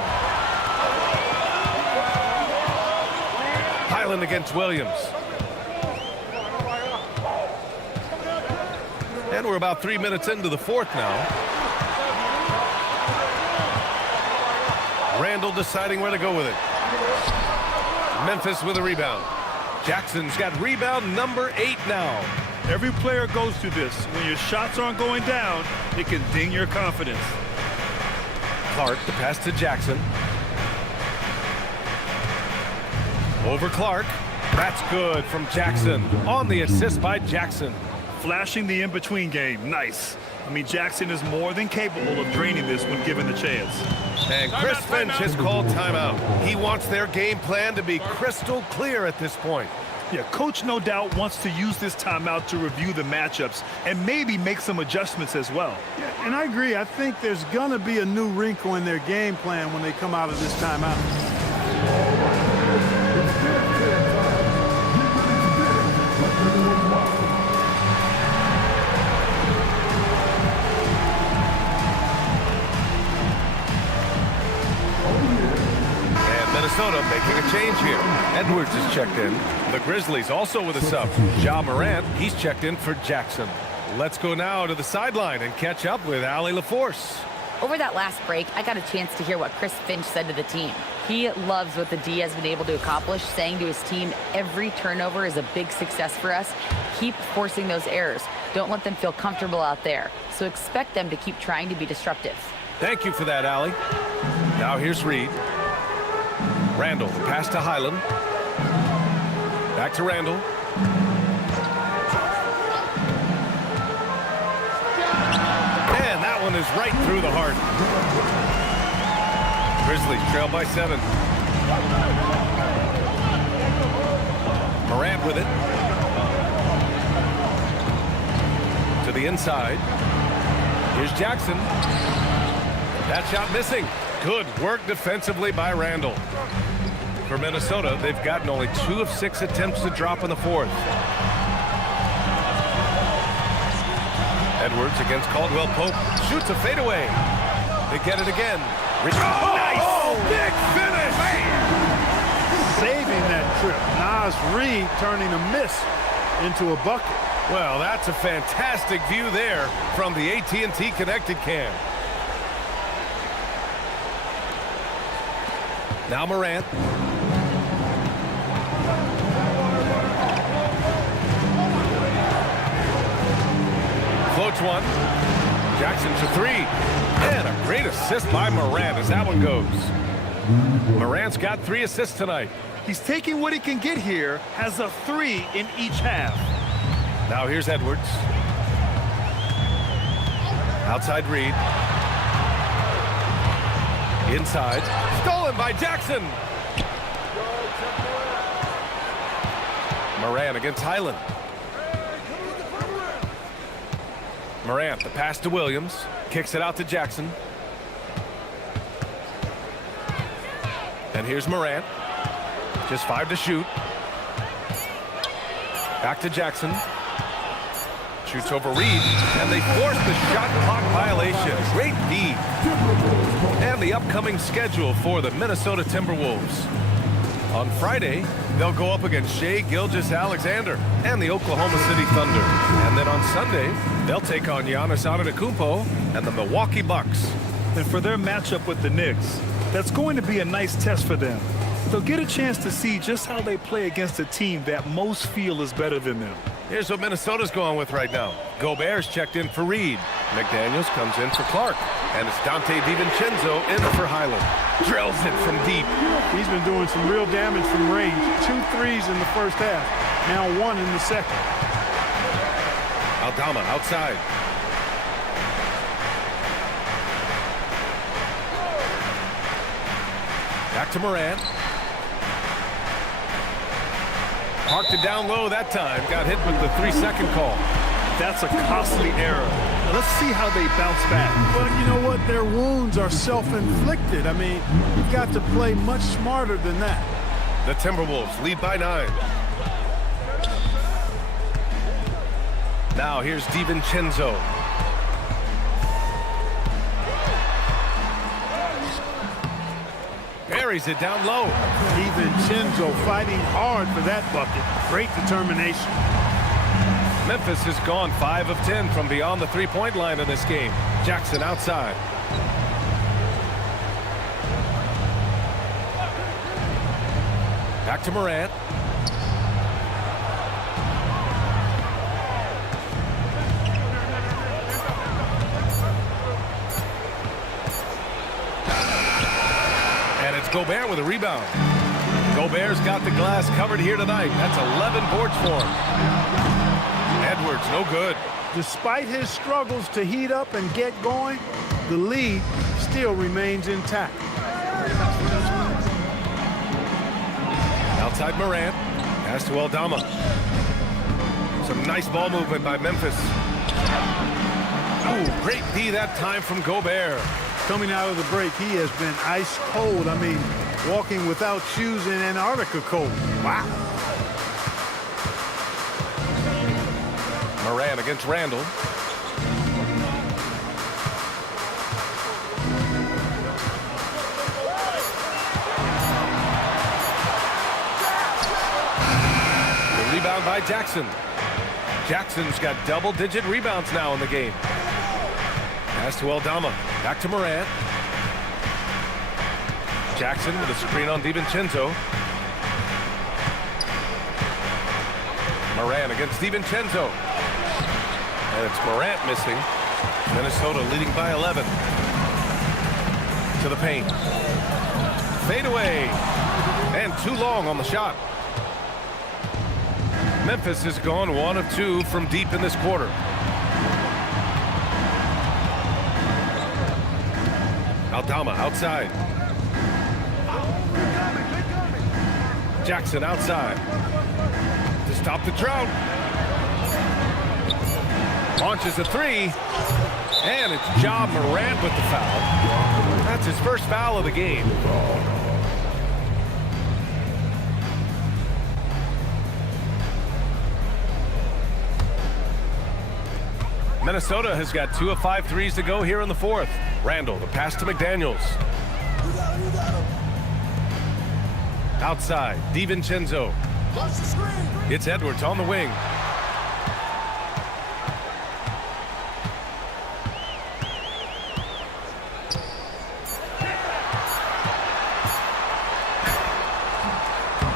Highland against Williams. And we're about 3 minutes into the fourth now. Randall deciding where to go with it. Memphis with a rebound. Jackson's got rebound number 8 now. Every player goes through this. When your shots aren't going down, it can ding your confidence. Clark, the pass to Jackson. Over Clark. That's good from Jackson. On the assist by Jackson. Flashing the in-between game. Nice. I mean, Jackson is more than capable of draining this when given the chance. And Chris Finch has called timeout. He wants their game plan to be crystal clear at this point. Yeah, coach no doubt wants to use this timeout to review the matchups and maybe make some adjustments as well. Yeah, and I agree. I think there's going to be a new wrinkle in their game plan when they come out of this timeout. Minnesota making a change here. Edwards is checked in. The Grizzlies also with a sub. Ja Morant, he's checked in for Jackson. Let's go now to the sideline and catch up with Allie LaForce. Over that last break, I got a chance to hear what Chris Finch said to the team. He loves what the D has been able to accomplish, saying to his team, every turnover is a big success for us. Keep forcing those errors. Don't let them feel comfortable out there. So expect them to keep trying to be disruptive. Thank you for that, Allie. Now here's Reed. Randall, pass to Highland. Back to Randall. And that one is right through the heart. Grizzlies trail by 7. Morant with it. To the inside. Here's Jackson. That shot missing. Good work defensively by Randall. For Minnesota, they've gotten only 2 of 6 attempts to drop in the fourth. Edwards against Caldwell Pope. Shoots a fadeaway. They get it again. Nice! Oh, big finish! Saving that trip. Nas Reed turning a miss into a bucket. Well, that's a fantastic view there from the AT&T Connected Cam. Now Morant. Floats one. Jackson for 3. And a great assist by Morant as that one goes. Morant's got 3 assists tonight. He's taking what he can get here, has a 3 in each half. Now here's Edwards. Outside Reed. Inside. Stolen by Jackson. Morant against Highland. Morant, the pass to Williams. Kicks it out to Jackson. And here's Morant. Just 5 to shoot. Back to Jackson. Shoots over Reed, and they force the shot clock violation. Great D. And the upcoming schedule for the Minnesota Timberwolves. On Friday, they'll go up against Shai Gilgeous-Alexander and the Oklahoma City Thunder. And then on Sunday, they'll take on Giannis Antetokounmpo and the Milwaukee Bucks. And for their matchup with the Knicks, that's going to be a nice test for them. They'll get a chance to see just how they play against a team that most feel is better than them. Here's what Minnesota's going with right now. Gobert's checked in for Reed. McDaniels comes in for Clark. And it's Dante DiVincenzo in for Highland. Drills it from deep. He's been doing some real damage from range. 2 threes in the first half. Now 1 in the second. Aldama outside. Back to Morant. Parked it down low that time. Got hit with the 3-second call. That's a costly error. Now let's see how they bounce back. Well, you know what? Their wounds are self-inflicted. I mean, you've got to play much smarter than that. The Timberwolves lead by 9. Now here's DiVincenzo. Buries it down low. DiVincenzo fighting hard for that bucket. Great determination. Memphis has gone 5 of 10 from beyond the 3-point line in this game. Jackson outside. Back to Morant. And it's Gobert with a rebound. Gobert's got the glass covered here tonight. That's 11 boards for him. Edwards, no good. Despite his struggles to heat up and get going, the lead still remains intact. Outside Morant. Pass to Aldama. Some nice ball movement by Memphis. Ooh, great D that time from Gobert. Coming out of the break, he has been ice cold. I mean, walking without shoes in Antarctica cold. Wow. Morant against Randall. The rebound by Jackson. Jackson's got double-digit rebounds now in the game. Pass to Aldama. Back to Morant. Jackson with a screen on DiVincenzo. Morant against DiVincenzo. And it's Morant missing. Minnesota leading by 11. To the paint. Fade away. And too long on the shot. Memphis has gone 1 of 2 from deep in this quarter. Aldama outside. Jackson outside. To stop the drought. Launches a 3. And it's Ja Morant with the foul. That's his first foul of the game. Minnesota has got 2 of 5 threes to go here in the 4th. Randall, the pass to McDaniels. Outside, DiVincenzo. It's Edwards on the wing.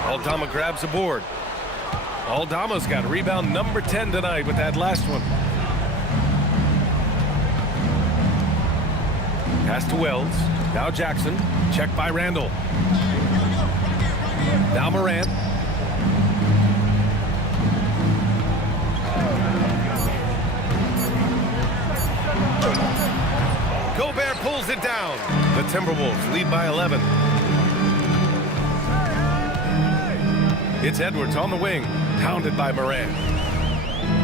Aldama grabs a board. Aldama's got rebound number 10 tonight with that last one. Pass to Wells. Now Jackson. Check by Randall. Now Morant. Gobert pulls it down. The Timberwolves lead by 11. It's Edwards on the wing. Pounded by Morant.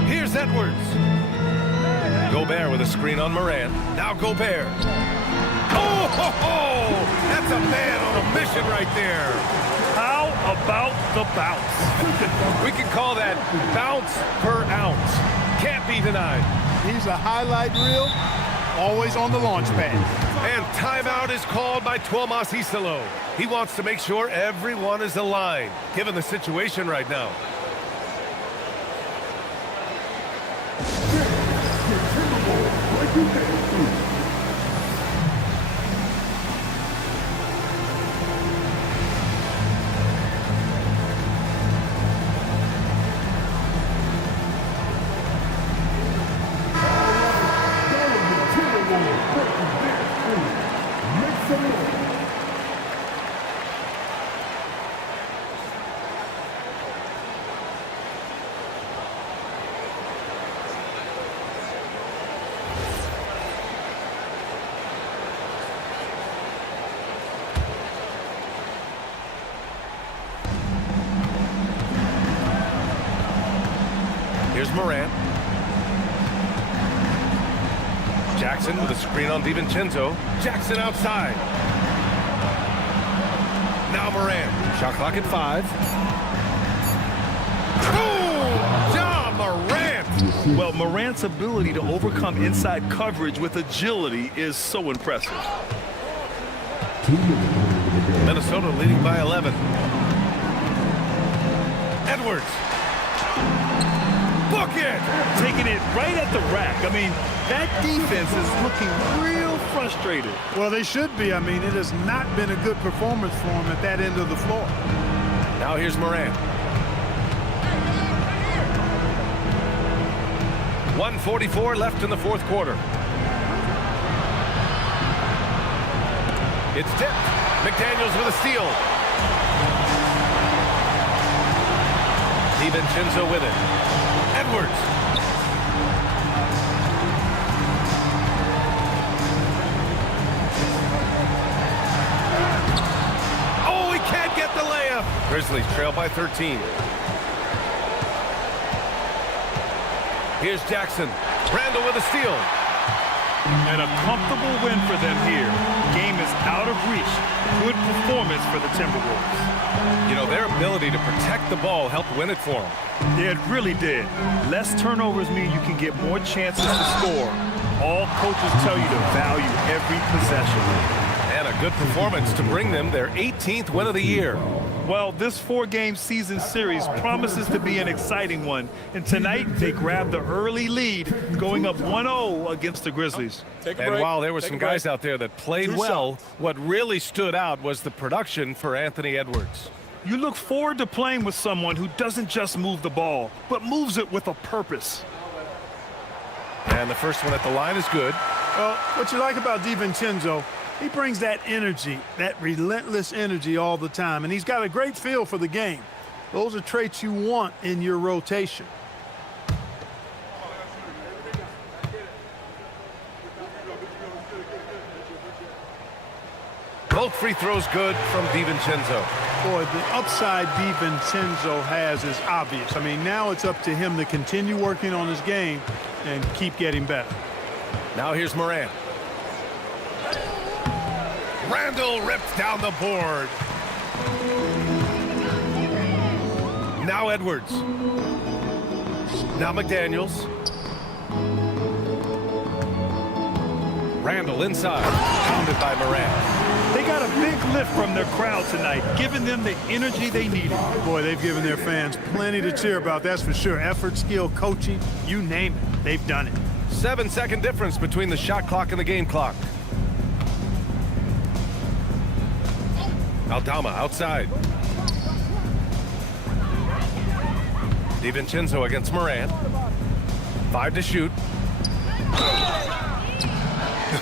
Here's Edwards. Gobert with a screen on Morant. Now Gobert. Oh, ho, ho! That's a man on a mission right there. How about the bounce? We can call that bounce per ounce. Can't be denied. He's a highlight reel, always on the launch pad. And timeout is called by Tuomas Isalo. He wants to make sure everyone is aligned, given the situation right now. Here's Morant. Jackson with a screen on DiVincenzo. Jackson outside. Now Morant. Shot clock at 5. Boom! Ja Morant! Well, Morant's ability to overcome inside coverage with agility is so impressive. Minnesota leading by 11. Edwards. Book it! Taking it right at the rack. I mean, that defense is looking real frustrated. Well, they should be. I mean, it has not been a good performance for him at that end of the floor. Now here's Morant. 1:44 left in the fourth quarter. It's tipped. McDaniels with a steal. DiVincenzo with it. Edwards. Oh, he can't get the layup. Grizzlies trail by 13. Here's Jackson. Randall with a steal. And a comfortable win for them here. Game is out of reach. Good performance for the Timberwolves. You know, their ability to protect the ball helped win it for them. Yeah, it really did. Less turnovers mean you can get more chances to score. All coaches tell you to value every possession. And a good performance to bring them their 18th win of the year. Well, this 4-game season series promises to be an exciting one. And tonight, they grabbed the early lead, going up 1-0 against the Grizzlies. And while there were some guys out there that played well, what really stood out was the production for Anthony Edwards. You look forward to playing with someone who doesn't just move the ball, but moves it with a purpose. And the first one at the line is good. Well, what you like about DiVincenzo, he brings that energy, that relentless energy all the time, and he's got a great feel for the game. Those are traits you want in your rotation. Both free throws good from DiVincenzo. Boy, the upside DiVincenzo has is obvious. I mean, now it's up to him to continue working on his game and keep getting better. Now here's Morant. Randall ripped down the board. Now Edwards. Now McDaniels. Randall inside. Pounded by Morant. They got a big lift from their crowd tonight, giving them the energy they needed. Boy, they've given their fans plenty to cheer about, that's for sure. Effort, skill, coaching, you name it, they've done it. 7-second difference between the shot clock and the game clock. Aldama outside. DiVincenzo against Morant. 5 to shoot.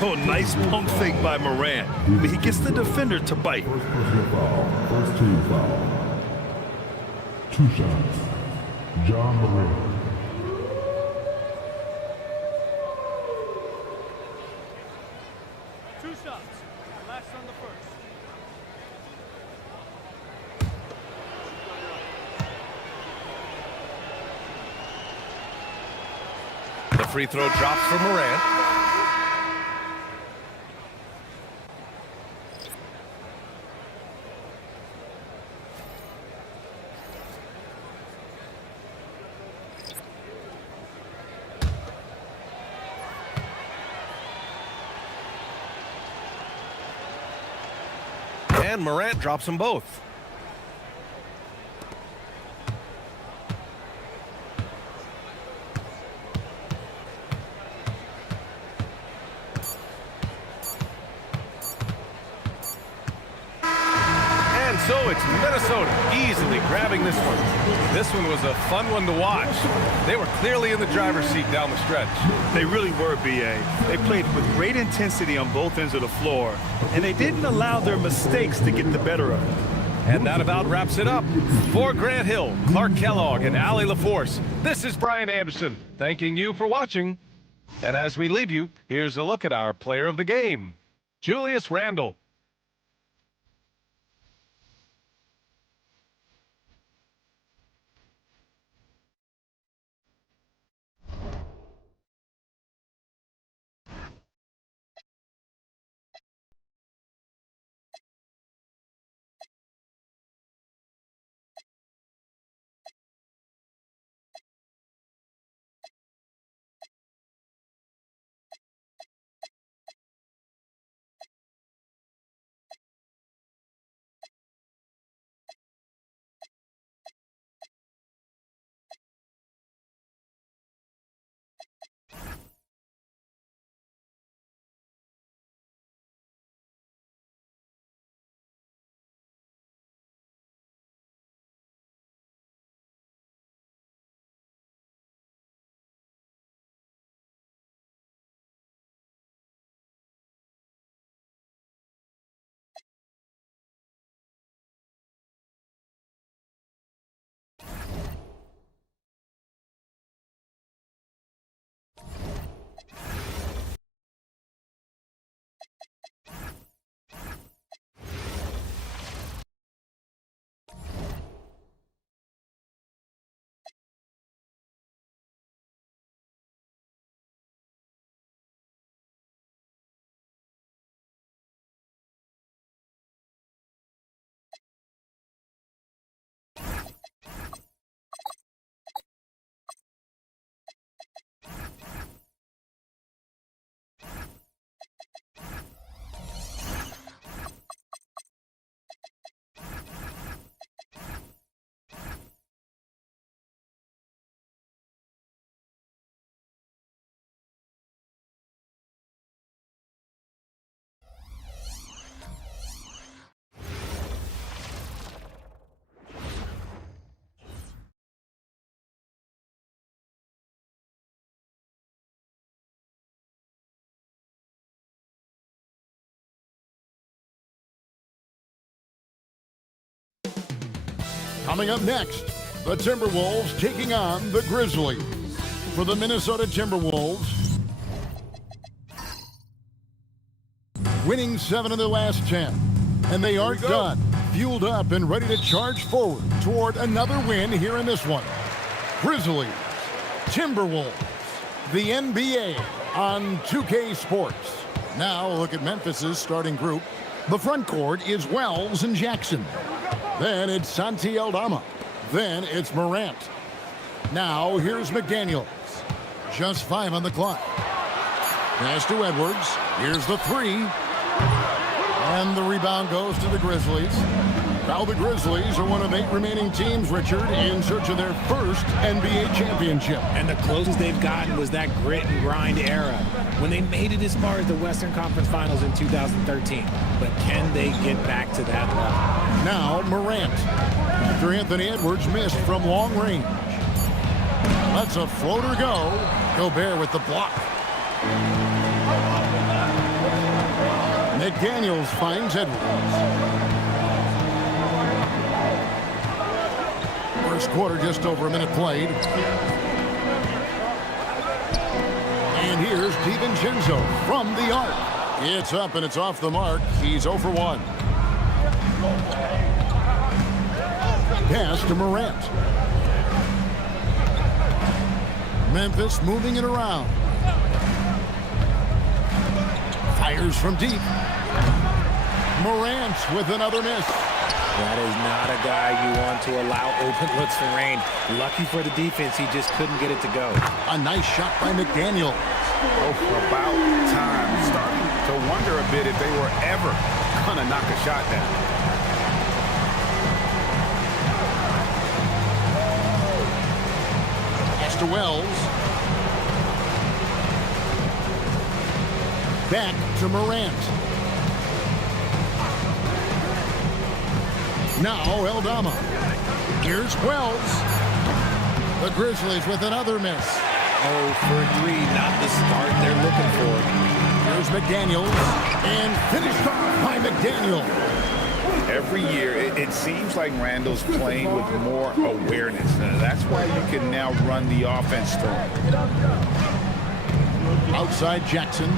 Oh, nice pump fake by Morant. But he gets the defender to bite. First personal foul. First team foul. 2 shots. John Morant. The free throw drops for Morant. And Morant drops them both. And so it's Minnesota easily grabbing this one. This one was a fun one to watch. They were clearly in the driver's seat down the stretch. They really were, B.A. They played with great intensity on both ends of the floor, and they didn't allow their mistakes to get the better of them. And that about wraps it up. For Grant Hill, Clark Kellogg, and Allie LaForce, this is Brian Anderson, thanking you for watching. And as we leave you, here's a look at our player of the game, Julius Randle. Coming up next, the Timberwolves taking on the Grizzlies. For the Minnesota Timberwolves, winning 7 of their last 10. And they aren't done. Fueled up and ready to charge forward toward another win here in this one. Grizzlies, Timberwolves, the NBA on 2K Sports. Now look at Memphis's starting group. The front court is Wells and Jackson. Then it's Santi Aldama. Then it's Morant. Now here's McDaniels. Just 5 on the clock. Pass to Edwards. Here's the 3. And the rebound goes to the Grizzlies. Now the Grizzlies are one of 8 remaining teams, Richard, in search of their first NBA championship. And the closest they've gotten was that grit and grind era when they made it as far as the Western Conference Finals in 2013. But can they get back to that level? Now Morant. After Anthony Edwards missed from long range. Lets a floater go. Gobert with the block. McDaniels finds Edwards. First quarter, just over a minute played. And here's DiVincenzo from the arc. It's up and it's off the mark. He's 0 for 1. Pass to Morant. Memphis moving it around. Fires from deep. Morant with another miss. That is not a guy you want to allow open looks for rain. Lucky for the defense, he just couldn't get it to go. A nice shot by McDaniel. Oh, about time. Starting to wonder a bit if they were ever going to knock a shot down. Pass to Wells. Back to Morant. Now Eldama. Here's Wells. The Grizzlies with another miss. 0 for 3, not the start they're looking for. Here's McDaniels. And finished off by McDaniel. Every year, it seems like Randall's playing with more awareness. That's why you can now run the offense through him. Outside Jackson.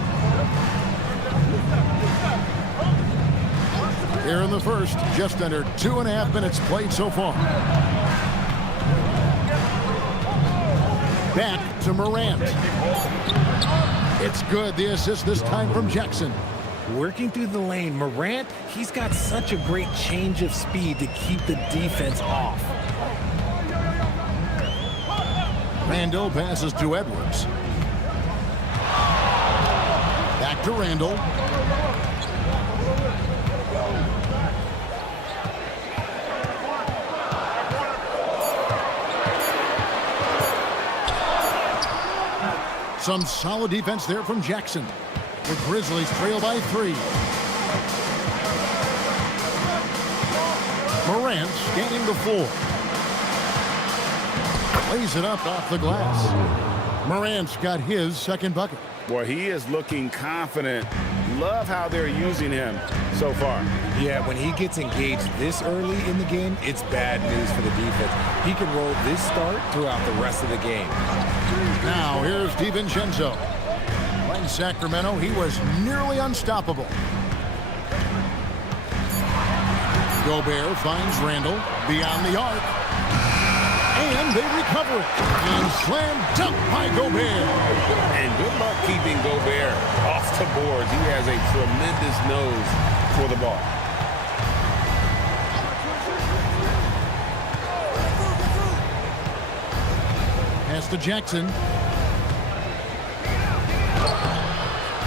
Here in the first, just under 2.5 minutes played so far. Back to Morant. It's good. The assist this time from Jackson. Working through the lane, Morant, he's got such a great change of speed to keep the defense off. Randall passes to Edwards. Back to Randall. Some solid defense there from Jackson. The Grizzlies trail by 3. Morant scanning the floor. Lays it up off the glass. Morant's got his second bucket. Boy, he is looking confident. Love how they're using him so far. Yeah, when he gets engaged this early in the game, it's bad news for the defense. He can roll this start throughout the rest of the game. Now here's DiVincenzo. In Sacramento, he was nearly unstoppable. Gobert finds Randall beyond the arc. And they recover it. And slam dunk by Gobert. And good luck keeping Gobert off the boards. He has a tremendous nose for the ball. Pass to Jackson.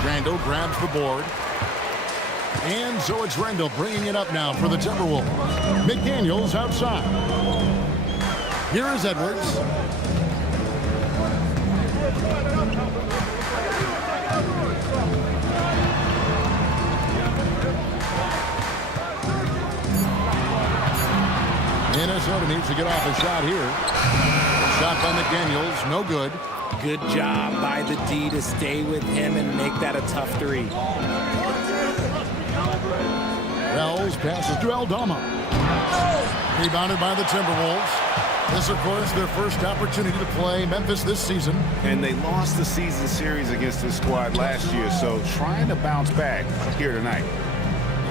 Randall grabs the board. And so it's Randall bringing it up now for the Timberwolves. McDaniels outside. Here is Edwards. Minnesota needs to get off a shot here. Shot by McDaniels, no good. Good job by the D to stay with him and make that a tough 3. Wells passes to Eldama. Rebounded by the Timberwolves. This, of course, their first opportunity to play Memphis this season. And they lost the season series against this squad last year, so trying to bounce back here tonight.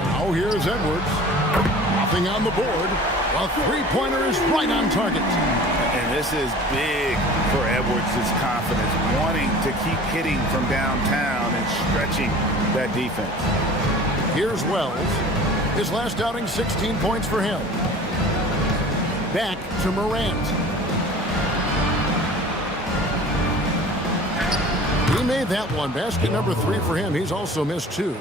Now here's Edwards. Nothing on the board. A three-pointer is right on target. And this is big for Edwards' confidence, wanting to keep hitting from downtown and stretching that defense. Here's Wells. His last outing, 16 points for him. Back to Morant. He made that one. Basket number 3 for him. He's also missed 2.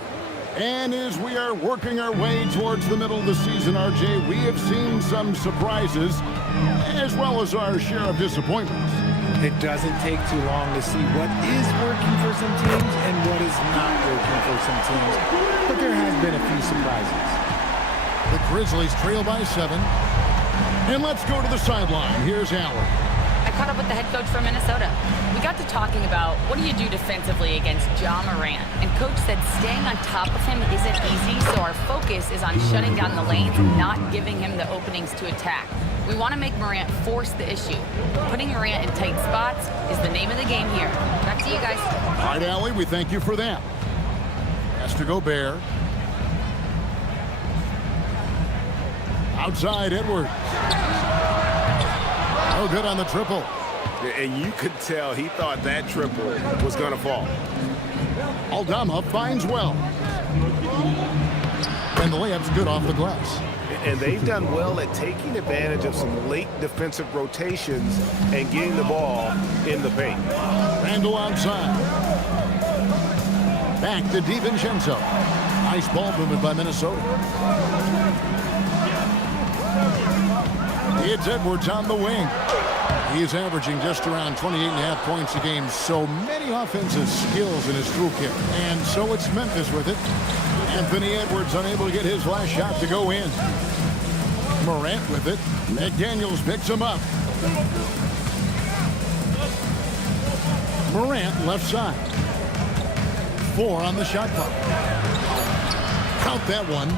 And as we are working our way towards the middle of the season, RJ, we have seen some surprises as well as our share of disappointments. It doesn't take too long to see what is working for some teams and what is not working for some teams. But there has been a few surprises. The Grizzlies trail by 7. And let's go to the sideline. Here's Allen. I caught up with the head coach from Minnesota. We got to talking about what do you do defensively against Ja Morant, and coach said staying on top of him isn't easy, so our focus is on shutting down the lanes and not giving him the openings to attack. We want to make Morant force the issue. Putting Morant in tight spots is the name of the game here. Back to you guys. All right, Allie, we thank you for that. Pass to Gobert. Outside, Edwards. No good on the triple. And you could tell he thought that triple was going to fall. Aldama finds well. And the layup's good off the glass. And they've done well at taking advantage of some late defensive rotations and getting the ball in the paint. Randall outside. Back to DiVincenzo. Nice ball movement by Minnesota. It's Edwards on the wing. He's averaging just around 28.5 points a game. So many offensive skills in his toolkit. And so it's Memphis with it. Anthony Edwards unable to get his last shot to go in. Morant with it. McDaniels picks him up. Morant left side. 4 on the shot clock. Count that one.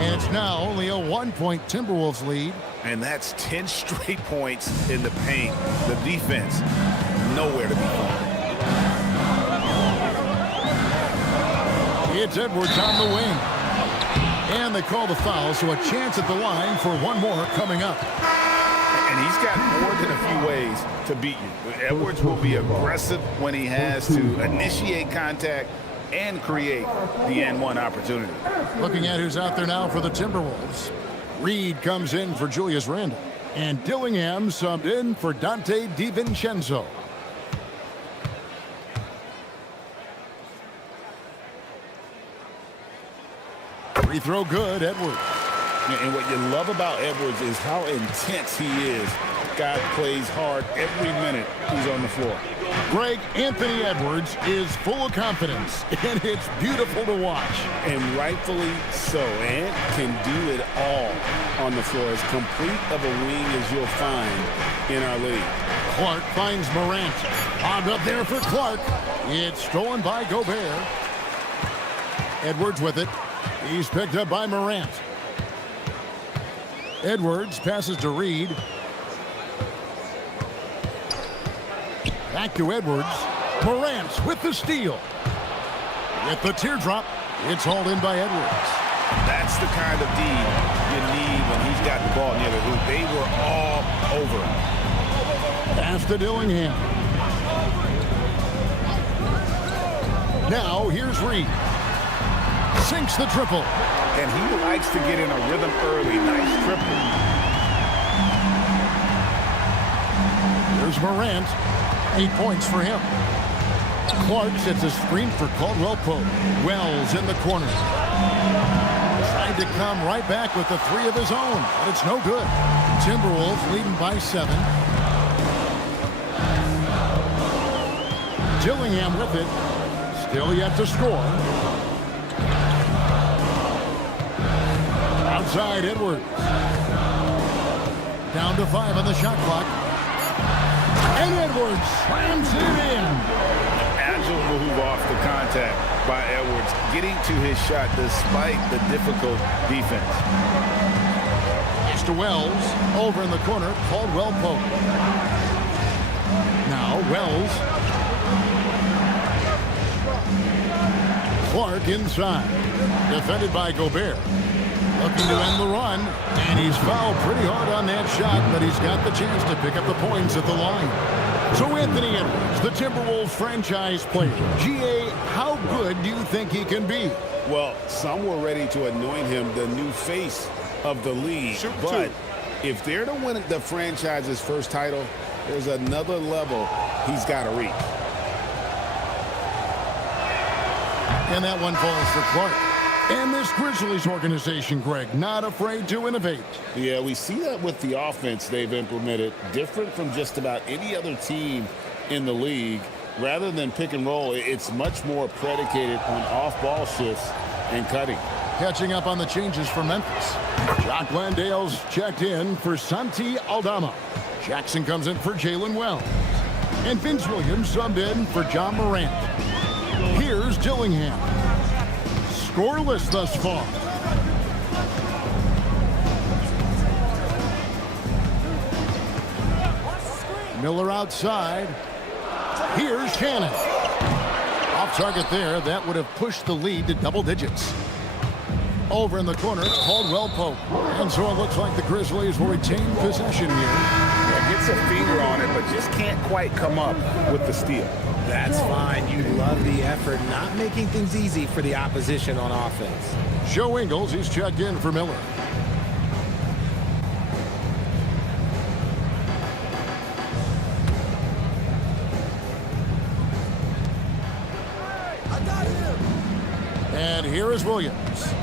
And it's now only a 1-point Timberwolves lead. And that's 10 straight points in the paint. The defense, nowhere to be found. It's Edwards on the wing. And they call the foul, so a chance at the line for one more coming up. And he's got more than a few ways to beat you. Edwards will be aggressive when he has to initiate contact and create the N1 opportunity. Looking at who's out there now for the Timberwolves. Reed comes in for Julius Randle. And Dillingham subbed in for Dante DiVincenzo. Free throw good, Edwards. And what you love about Edwards is how intense he is. Guy plays hard every minute he's on the floor. Greg, Anthony Edwards is full of confidence, and it's beautiful to watch. And rightfully so. Ant can do it all on the floor. As complete of a wing as you'll find in our league. Clark finds Morant. Bobbed up there for Clark. It's stolen by Gobert. Edwards with it. He's picked up by Morant. Edwards passes to Reed. Back to Edwards. Morant with the steal. With the teardrop, it's hauled in by Edwards. That's the kind of D you need when he's got the ball near the hoop. They were all over him. Pass to Dillingham. Now here's Reed. Sinks the triple. And he likes to get in a rhythm early. Nice triple. There's Morant. 8 points for him. Clark sets a screen for Caldwell Pope. Wells in the corner. Tried to come right back with the 3 of his own, but it's no good. Timberwolves leading by 7. Dillingham with it. Still yet to score. Outside Edwards. Down to 5 on the shot clock. And Edwards slams it in. Agile move off the contact by Edwards, getting to his shot despite the difficult defense. It's to Wells. Over in the corner, Caldwell Pope. Now Wells. Clark inside. Defended by Gobert. Looking to end the run, and he's fouled pretty hard on that shot, but he's got the chance to pick up the points at the line. So Anthony Edwards, the Timberwolves franchise player. GA, how good do you think he can be? Well, some were ready to anoint him the new face of the league, but if they're to win the franchise's first title, there's another level he's got to reach. And that one falls for Clark. And this Grizzlies organization, Greg, not afraid to innovate. Yeah, we see that with the offense they've implemented, different from just about any other team in the league. Rather than pick and roll, it's much more predicated on off-ball shifts and cutting. Catching up on the changes for Memphis. Jock Landale's checked in for Santi Aldama. Jackson comes in for Jalen Wells. And Vince Williams subbed in for John Morant. Here's Dillingham. Scoreless thus far. Miller outside. Here's Shannon. Off target there. That would have pushed the lead to double digits. Over in the corner, Caldwell Pope. And so it looks like the Grizzlies will retain possession here. Yeah, gets a finger on it, but just can't quite come up with the steal. That's fine. You love the effort, not making things easy for the opposition on offense. Joe Ingles, he's checked in for Miller. And here is Williams.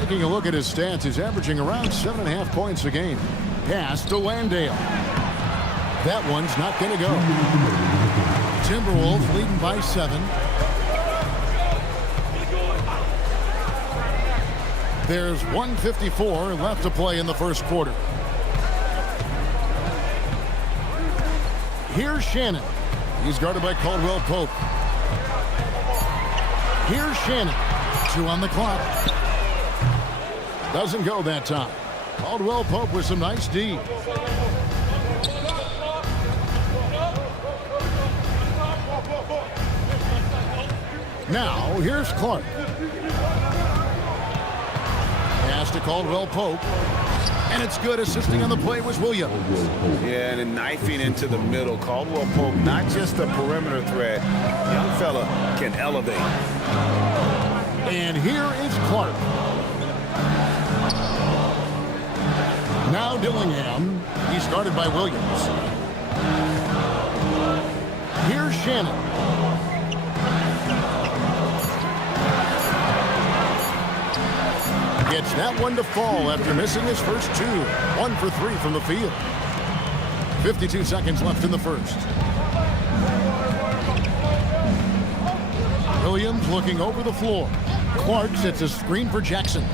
Taking a look at his stats, he's averaging around 7.5 points a game. Pass to Landale. That one's not going to go. Timberwolves leading by 7. There's 1:54 left to play in the first quarter. Here's Shannon. He's guarded by Caldwell Pope. Here's Shannon. 2 on the clock. Doesn't go that time. Caldwell Pope with some nice D. Now, here's Clark. Pass to Caldwell Pope. And it's good. Assisting on the play was Williams. Yeah, and then knifing into the middle. Caldwell Pope, not just a perimeter threat. Young fella can elevate. And here is Clark. Now Dillingham. He's guarded by Williams. Here's Shannon. Gets that one to fall after missing his first 2. 1 for 3 from the field. 52 seconds left in the first. Williams looking over the floor. Clark sets a screen for Jackson.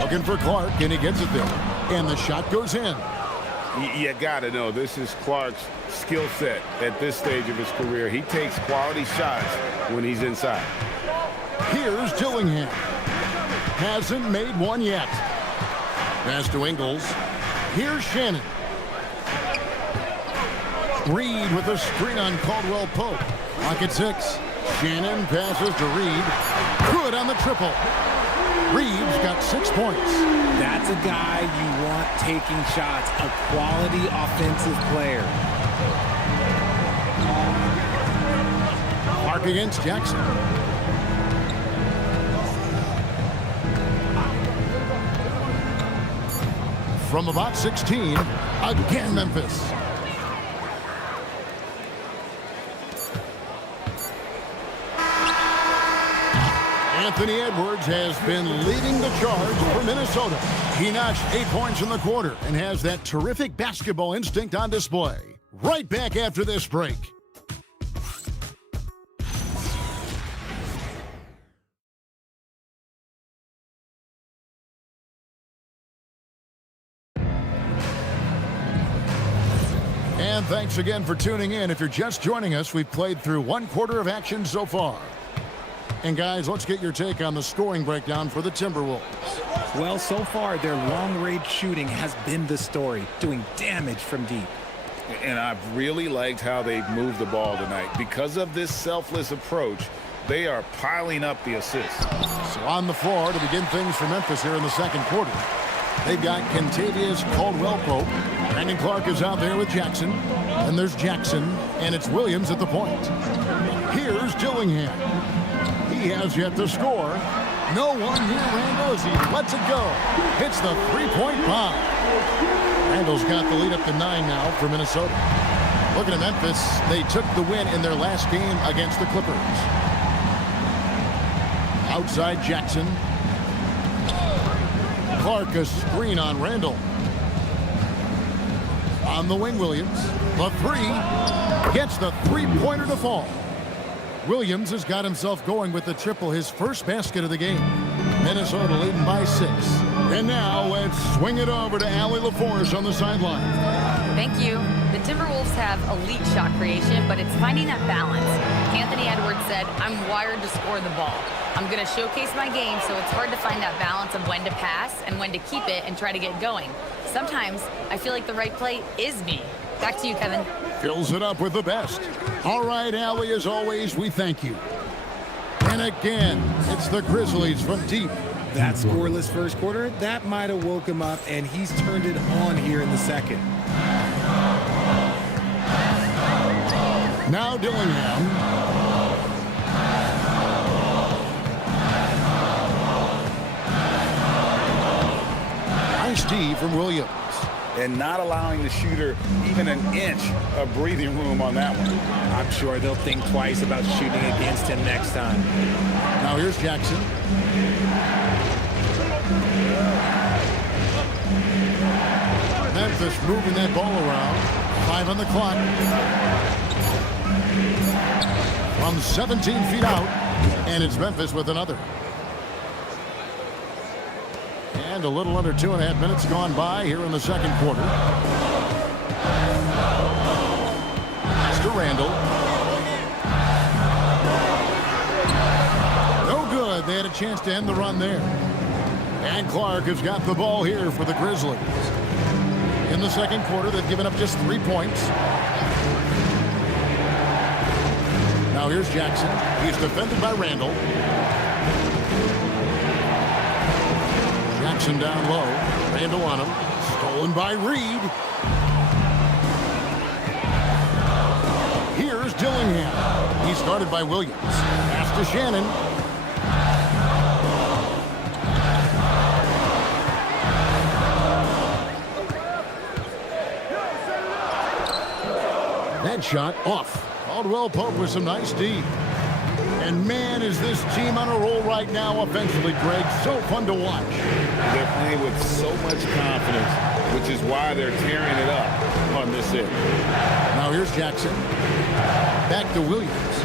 Looking for Clark, and he gets it there. And the shot goes in. You got to know, this is Clark's skill set at this stage of his career. He takes quality shots when he's inside. Here's Dillingham. Hasn't made one yet. Pass to Ingles. Here's Shannon. Reed with a screen on Caldwell Pope. Clock at 6. Shannon passes to Reed. Good on the triple. Reed's got 6 points. That's a guy you want taking shots, a quality offensive player. Clark against Jackson. From about 16, again Memphis. Anthony Edwards has been leading the charge for Minnesota. He notched 8 points in the quarter and has that terrific basketball instinct on display. Right back after this break. And thanks again for tuning in. If you're just joining us, we've played through 1 quarter of action so far. And guys, let's get your take on the scoring breakdown for the Timberwolves. Well, so far, their long-range shooting has been the story, doing damage from deep. And I've really liked how they've moved the ball tonight. Because of this selfless approach, they are piling up the assists. So on the floor to begin things for Memphis here in the second quarter. They've got Kentavious Caldwell-Pope. Brandon Clark is out there with Jackson. And there's Jackson, and it's Williams at the point. Here's Dillingham. He has yet to score. No one near Randall as he lets it go. Hits the three-point bomb. Randall's got the lead up to 9 now for Minnesota. Looking at Memphis, they took the win in their last game against the Clippers. Outside Jackson. Clark a screen on Randall. On the wing, Williams. The 3 gets the three-pointer to fall. Williams has got himself going with the triple, his first basket of the game. Minnesota leading by 6. And now let's swing it over to Allie LaForce on the sideline. Thank you. The Timberwolves have elite shot creation, but it's finding that balance. Anthony Edwards said, I'm wired to score the ball. I'm going to showcase my game, so it's hard to find that balance of when to pass and when to keep it and try to get going. Sometimes I feel like the right play is me. Back to you, Kevin. Fills it up with the best. All right, Allie, as always, we thank you. And again, it's the Grizzlies from deep. That scoreless first quarter, that might have woke him up, and he's turned it on here in the second. Now Dillingham. Nice D from Williams. And not allowing the shooter even an inch of breathing room on that one. I'm sure they'll think twice about shooting against him next time. Now here's Jackson. Memphis moving that ball around. 5 on the clock. From 17 feet out. And it's Memphis with another. And a little under 2.5 minutes gone by here in the second quarter. Pass to Randall. No good. They had a chance to end the run there. And Clark has got the ball here for the Grizzlies. In the second quarter, they've given up just 3 points. Now here's Jackson. He's defended by Randall. Jackson down low. Randall on him. Stolen by Reed. Here's Dillingham. He's guarded by Williams. Pass to Shannon. That shot off. Caldwell Pope with some nice D. And man, is this team on a roll right now offensively, Greg. So fun to watch. They're playing with so much confidence, which is why they're tearing it up on this end. Now here's Jackson. Back to Williams.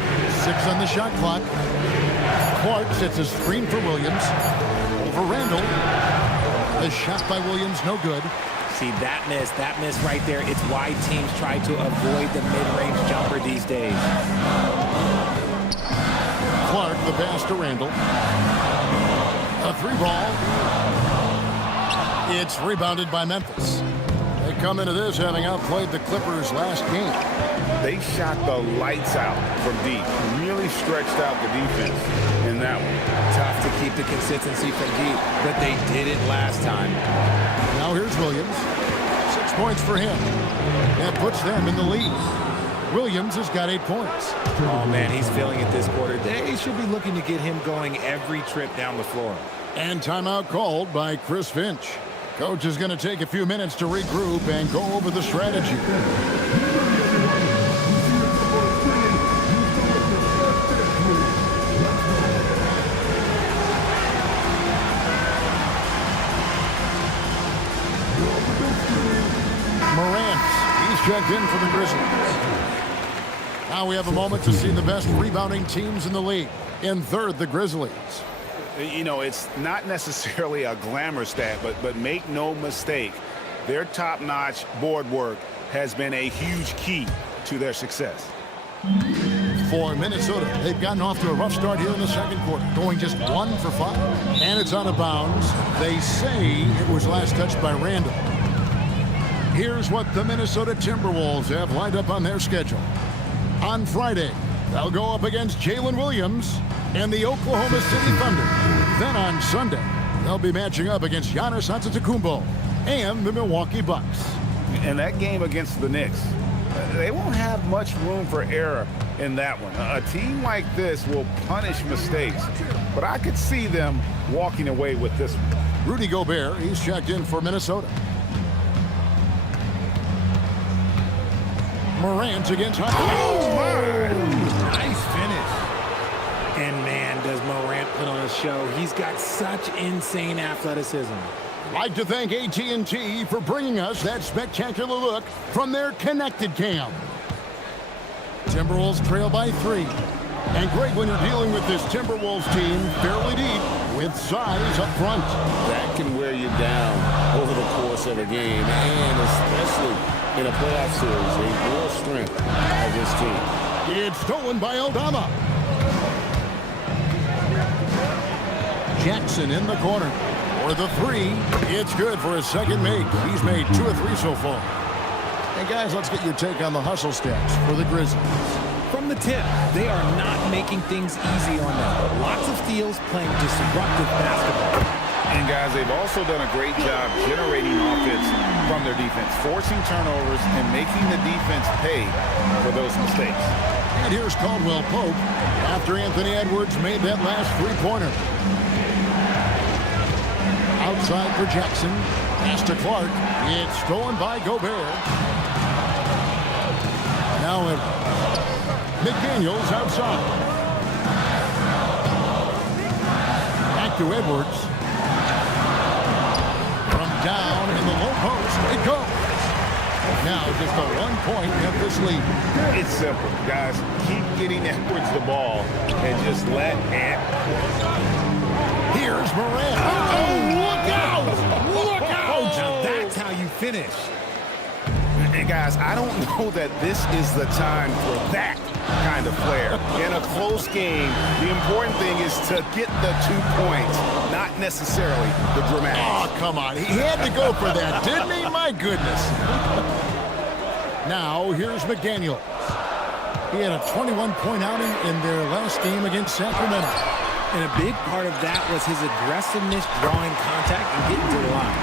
6 on the shot clock. Clark sets a screen for Williams. Over Randall. The shot by Williams, no good. See, that miss right there, it's why teams try to avoid the mid-range jumper these days. Clark, the pass to Randall. A 3 ball. It's rebounded by Memphis. They come into this having outplayed the Clippers last game. They shot the lights out from deep. Really stretched out the defense in that one. Tough to keep the consistency from deep, but they did it last time. Now here's Williams. 6 points for him. That puts them in the lead. Williams has got 8 points. Oh, man, he's feeling it this quarter. They should be looking to get him going every trip down the floor. And timeout called by Chris Finch. Coach is going to take a few minutes to regroup and go over the strategy. Morant, he's checked in for the Grizzlies. Now we have a moment to see the best rebounding teams in the league. In third, the Grizzlies. You know, it's not necessarily a glamour stat, but make no mistake, their top-notch board work has been a huge key to their success. For Minnesota, they've gotten off to a rough start here in the second quarter, going just 1 for 5. And it's out of bounds. They say it was last touched by Randall. Here's what the Minnesota Timberwolves have lined up on their schedule. On Friday, they'll go up against Jalen Williams and the Oklahoma City Thunder. Then on Sunday, they'll be matching up against Giannis Antetokounmpo and the Milwaukee Bucks. And that game against the Knicks, they won't have much room for error in that one. A team like this will punish mistakes, but I could see them walking away with this one. Rudy Gobert, he's checked in for Minnesota. Morant against Oh, my! Nice finish. And man, does Morant put on a show. He's got such insane athleticism. I'd like to thank AT&T for bringing us that spectacular look from their connected cam. Timberwolves trail by 3. And Greg, when you're dealing with this Timberwolves team fairly deep with size up front, That can wear you down over the course of a game, and especially in a playoff series, a real strength of this team. It's stolen by Aldama. Jackson in the corner for the three. It's good for his second make. He's made 2 of 3 so far. And guys, let's get your take on the hustle stats for the Grizzlies. From the tip, they are not making things easy on them. Lots of steals, playing disruptive basketball. And guys, they've also done a great job generating offense from their defense, forcing turnovers and making the defense pay for those mistakes. And here's Caldwell Pope after Anthony Edwards made that last three-pointer. Outside for Jackson. Pass to Clark. It's stolen by Gobert. Now McDaniels outside. Back to Edwards. From down in the low post, it goes. Now just a 1-point Memphis lead. It's simple, guys. Keep getting Edwards the ball and just let Here's Morant. Oh, look out! Look out! Now that's how you finish. And guys, I don't know that this is the time for that kind of flair. In a close game, the important thing is to get the 2 points, not necessarily the dramatics. Oh, come on. He had to go for that, didn't he? My goodness. Now, here's McDaniels. He had a 21-point outing in their last game against Sacramento. And a big part of that was his aggressiveness, drawing contact, and getting to the line.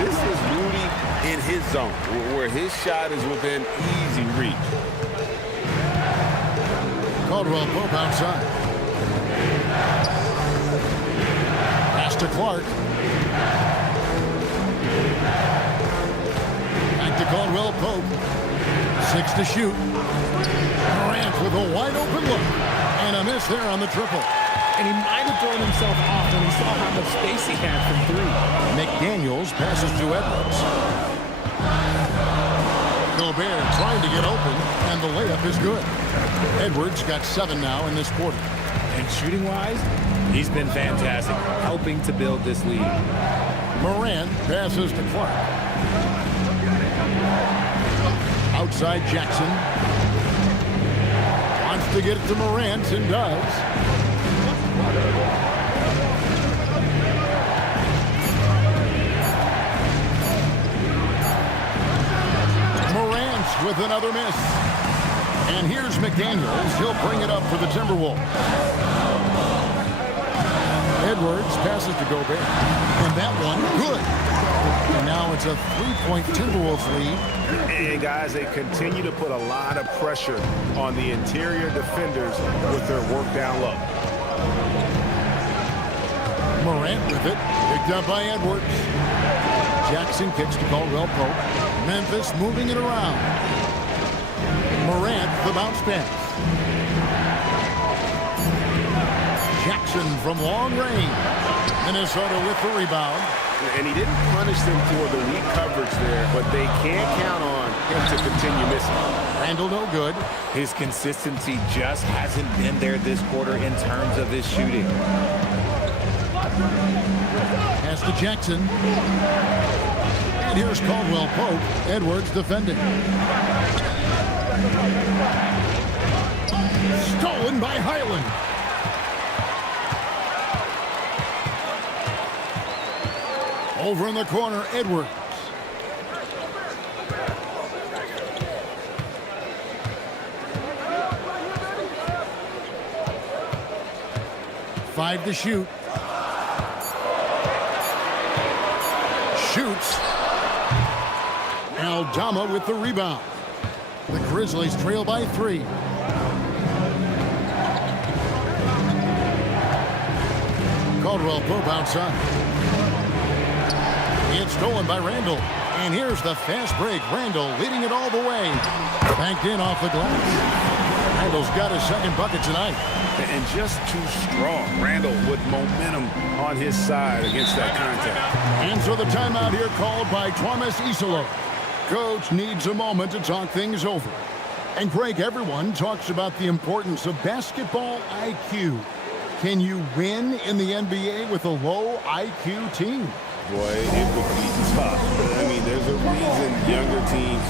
This is Rudy in his zone, where his shot is within easy reach. Caldwell Pope outside. Pass to Clark. Back to Caldwell Pope. 6 to shoot. Morant with a wide open look. And a miss there on the triple. And he might have thrown himself off when he saw how much space he had from 3. McDaniels passes to Edwards. Gobert trying to get open, and the layup is good. Edwards got 7 now in this quarter. And shooting-wise, he's been fantastic, helping to build this lead. Morant passes to Clark. Outside Jackson. Wants to get it to Morant, and does. Morant with another miss. And here's McDaniels. He'll bring it up for the Timberwolves. Edwards passes to Gobert. And that one, good. And now it's a 3-point Timberwolves lead. And guys, they continue to put a lot of pressure on the interior defenders with their work down low. Morant with it. Picked up by Edwards. Jackson kicks to Caldwell Pope. Memphis moving it around. Morant the bounce pass. Jackson from long range. Minnesota with the rebound. And he didn't punish them for the weak coverage there, but they can't count on him to continue missing. Randall no good. His consistency just hasn't been there this quarter in terms of his shooting. Pass to Jackson. And here's Caldwell Pope. Edwards defending. Stolen by Highland. Over in the corner, Edwards. Five to shoot. Shoots. Aldama with the rebound. The Grizzlies trail by 3. Caldwell Pope outside. It's stolen by Randall. And here's the fast break. Randall leading it all the way. Banked in off the glass. Randall's got his second bucket tonight. And just too strong. Randall with momentum on his side against that contact. And so the timeout here called by Thomas Isolo. Coach needs a moment to talk things over. And Greg, everyone talks about the importance of basketball IQ. Can you win in the NBA with a low IQ team? Boy, it would be tough. I mean, there's a reason Younger teams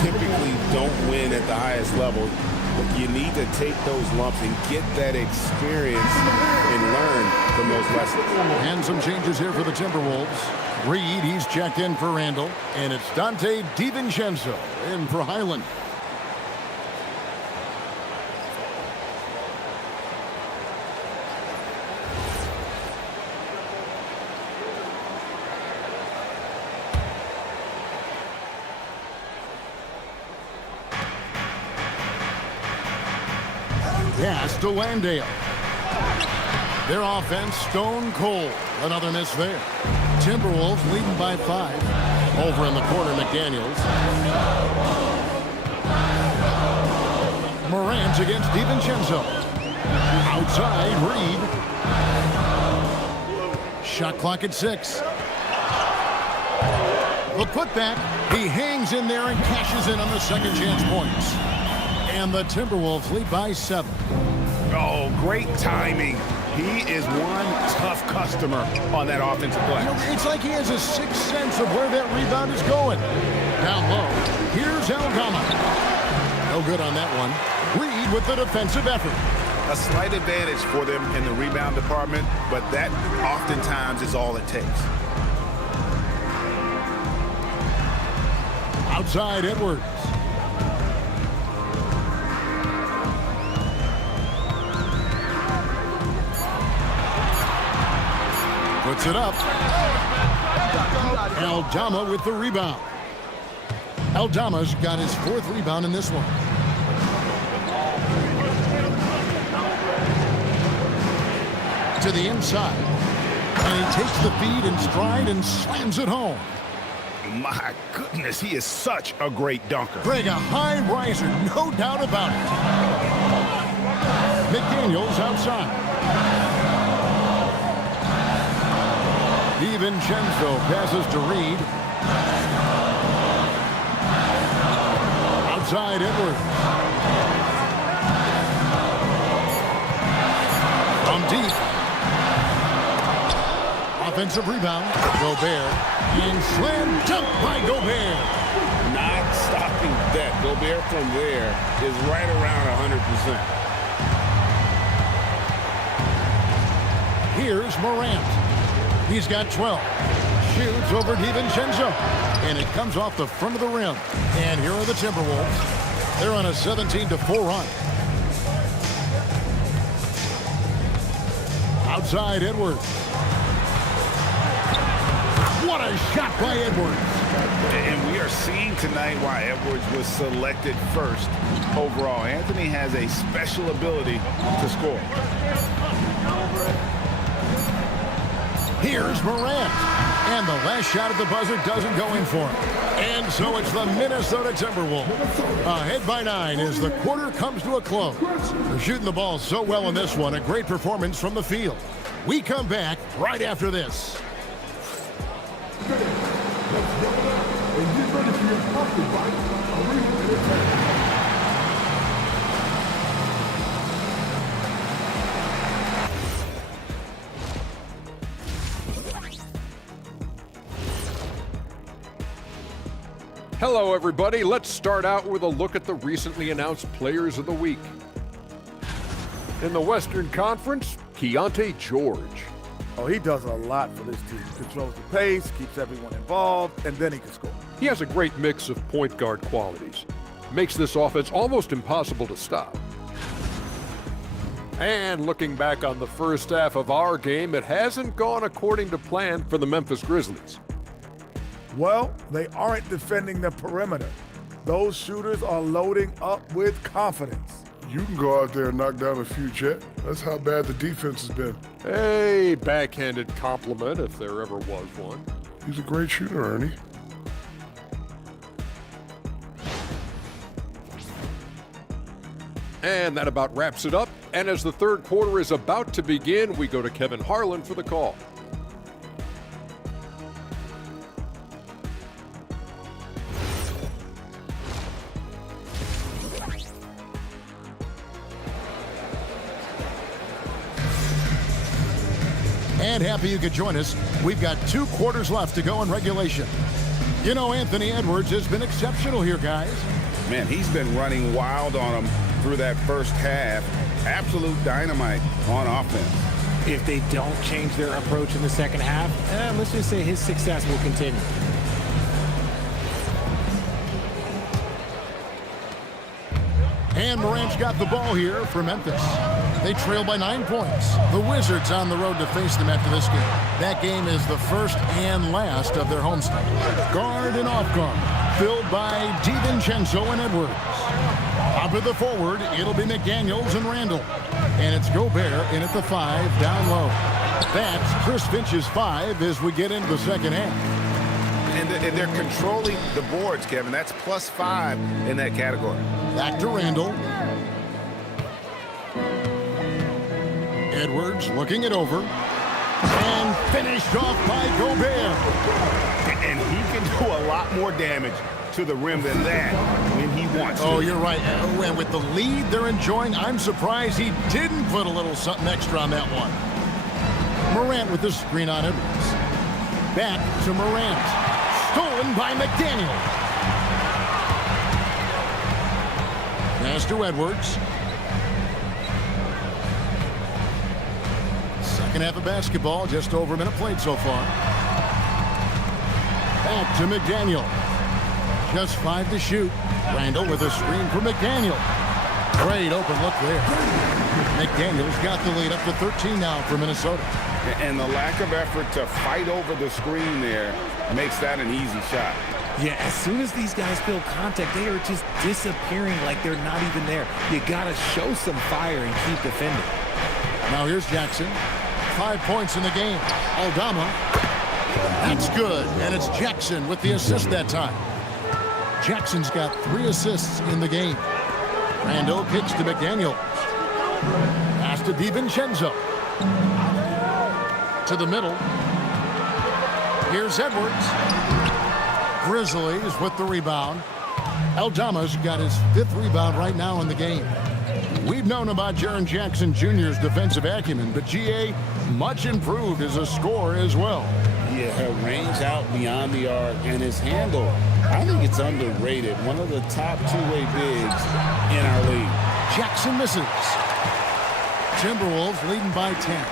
typically don't win at the highest level. But you need to take those lumps and get that experience and learn from those lessons. And some changes here for the Timberwolves. Reed, he's checked in for Randall. And it's Dante DiVincenzo in for Highland. Pass to Landale. Their offense stone cold. Another miss there. Timberwolves leading by 5. Over in the corner, McDaniels. Morant against DiVincenzo. Outside, Reed. Shot clock at 6. The putback. He hangs in there and cashes in on the second chance points. And the Timberwolves lead by 7. Oh, great timing. He is one tough customer on that offensive play. It's like he has a sixth sense of where that rebound is going. Down low. Here's Aldama. No good on that one. Reed with the defensive effort. A slight advantage for them in the rebound department, but that oftentimes is all it takes. Outside, Edwards. Puts it up. Aldama with the rebound. Aldama's got his 4th rebound in this one. To the inside. And he takes the feed in stride and slams it home. My goodness, he is such a great dunker. Greg, a high riser, no doubt about it. McDaniels outside. DiVincenzo passes to Reed. Outside, Edwards. From deep. Offensive rebound. Gobert. And slam dunk by Gobert. Not stopping that. Gobert from there is right around 100%. Here's Morant. He's got 12. Shoots over DiVincenzo. And it comes off the front of the rim. And here are the Timberwolves. They're on a 17-4 run. Outside, Edwards. What a shot by Edwards. And we are seeing tonight why Edwards was selected first overall. Anthony has a special ability to score. Here's Morant. And the last shot at the buzzer doesn't go in for him. And so it's the Minnesota Timberwolves ahead by 9 as the quarter comes to a close. They're shooting the ball so well in this one. A great performance from the field. We come back right after this. Hello, everybody. Let's start out with a look at the recently announced Players of the Week. In the Western Conference, Keontae George. Oh, he does a lot for this team. Controls the pace, keeps everyone involved, and then he can score. He has a great mix of point guard qualities. Makes this offense almost impossible to stop. And looking back on the first half of our game, it hasn't gone according to plan for the Memphis Grizzlies. Well, they aren't defending the perimeter. Those shooters are loading up with confidence. You can go out there and knock down a few, Chet. That's how bad the defense has been. A backhanded compliment, if there ever was one. He's a great shooter, Ernie. And that about wraps it up. And as the third quarter is about to begin, we go to Kevin Harlan for the call. And happy you could join us. We've got 2 quarters left to go in regulation. You know, Anthony Edwards has been exceptional here, guys. Man, he's been running wild on them through that first half. Absolute dynamite on offense. If they don't change their approach in the second half, let's just say his success will continue. And Morant's got the ball here for Memphis. They trail by 9 points. The Wizards on the road to face them after this game. That game is the first and last of their homestand. Guard and off guard, filled by DiVincenzo and Edwards. Top of the forward, it'll be McDaniels and Randall. And it's Gobert in at the 5, down low. That's Chris Finch's 5 as we get into the second half. And they're controlling the boards, Kevin. That's +5 in that category. Back to Randall. Edwards looking it over. And finished off by Gobert. And he can do a lot more damage to the rim than that when he wants to. Oh, you're right. And with the lead they're enjoying, I'm surprised he didn't put a little something extra on that one. Morant with the screen on Edwards. Back to Morant. Stolen by McDaniel. Pass to Edwards. Second half of basketball, just over a minute played so far. Back to McDaniel. Just 5 to shoot. Randall with a screen for McDaniel. Great open look there. McDaniel's got the lead up to 13 now for Minnesota. And the lack of effort to fight over the screen there makes that an easy shot. Yeah, as soon as these guys feel contact, they are just disappearing like they're not even there. You got to show some fire and keep defending. Now here's Jackson. 5 points in the game. Aldama. That's good. And it's Jackson with the assist that time. Jackson's got 3 assists in the game. Randall kicks to McDaniel. Pass to DiVincenzo. To the middle. Here's Edwards. Grizzlies with the rebound. Aldama's got his 5th rebound right now in the game. We've known about Jaren Jackson Jr.'s defensive acumen, but GA much improved as a scorer as well. Yeah, range out beyond the arc, and his handle, I think it's underrated. One of the top two-way bigs in our league. Jackson misses. Timberwolves leading by 10.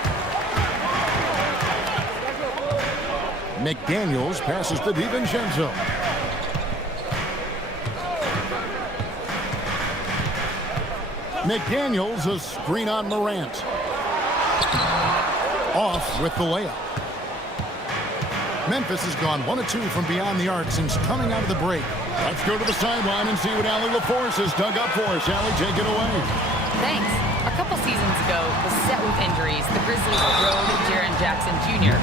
McDaniels passes to DiVincenzo. McDaniels a screen on Morant. Off with the layup. Memphis has gone 1 of 2 from beyond the arc since coming out of the break. Let's go to the sideline and see what Allie LaForce has dug up for us. Allie, take it away. Thanks. A couple seasons ago, beset with injuries, the Grizzlies rode Jaren Jackson Jr.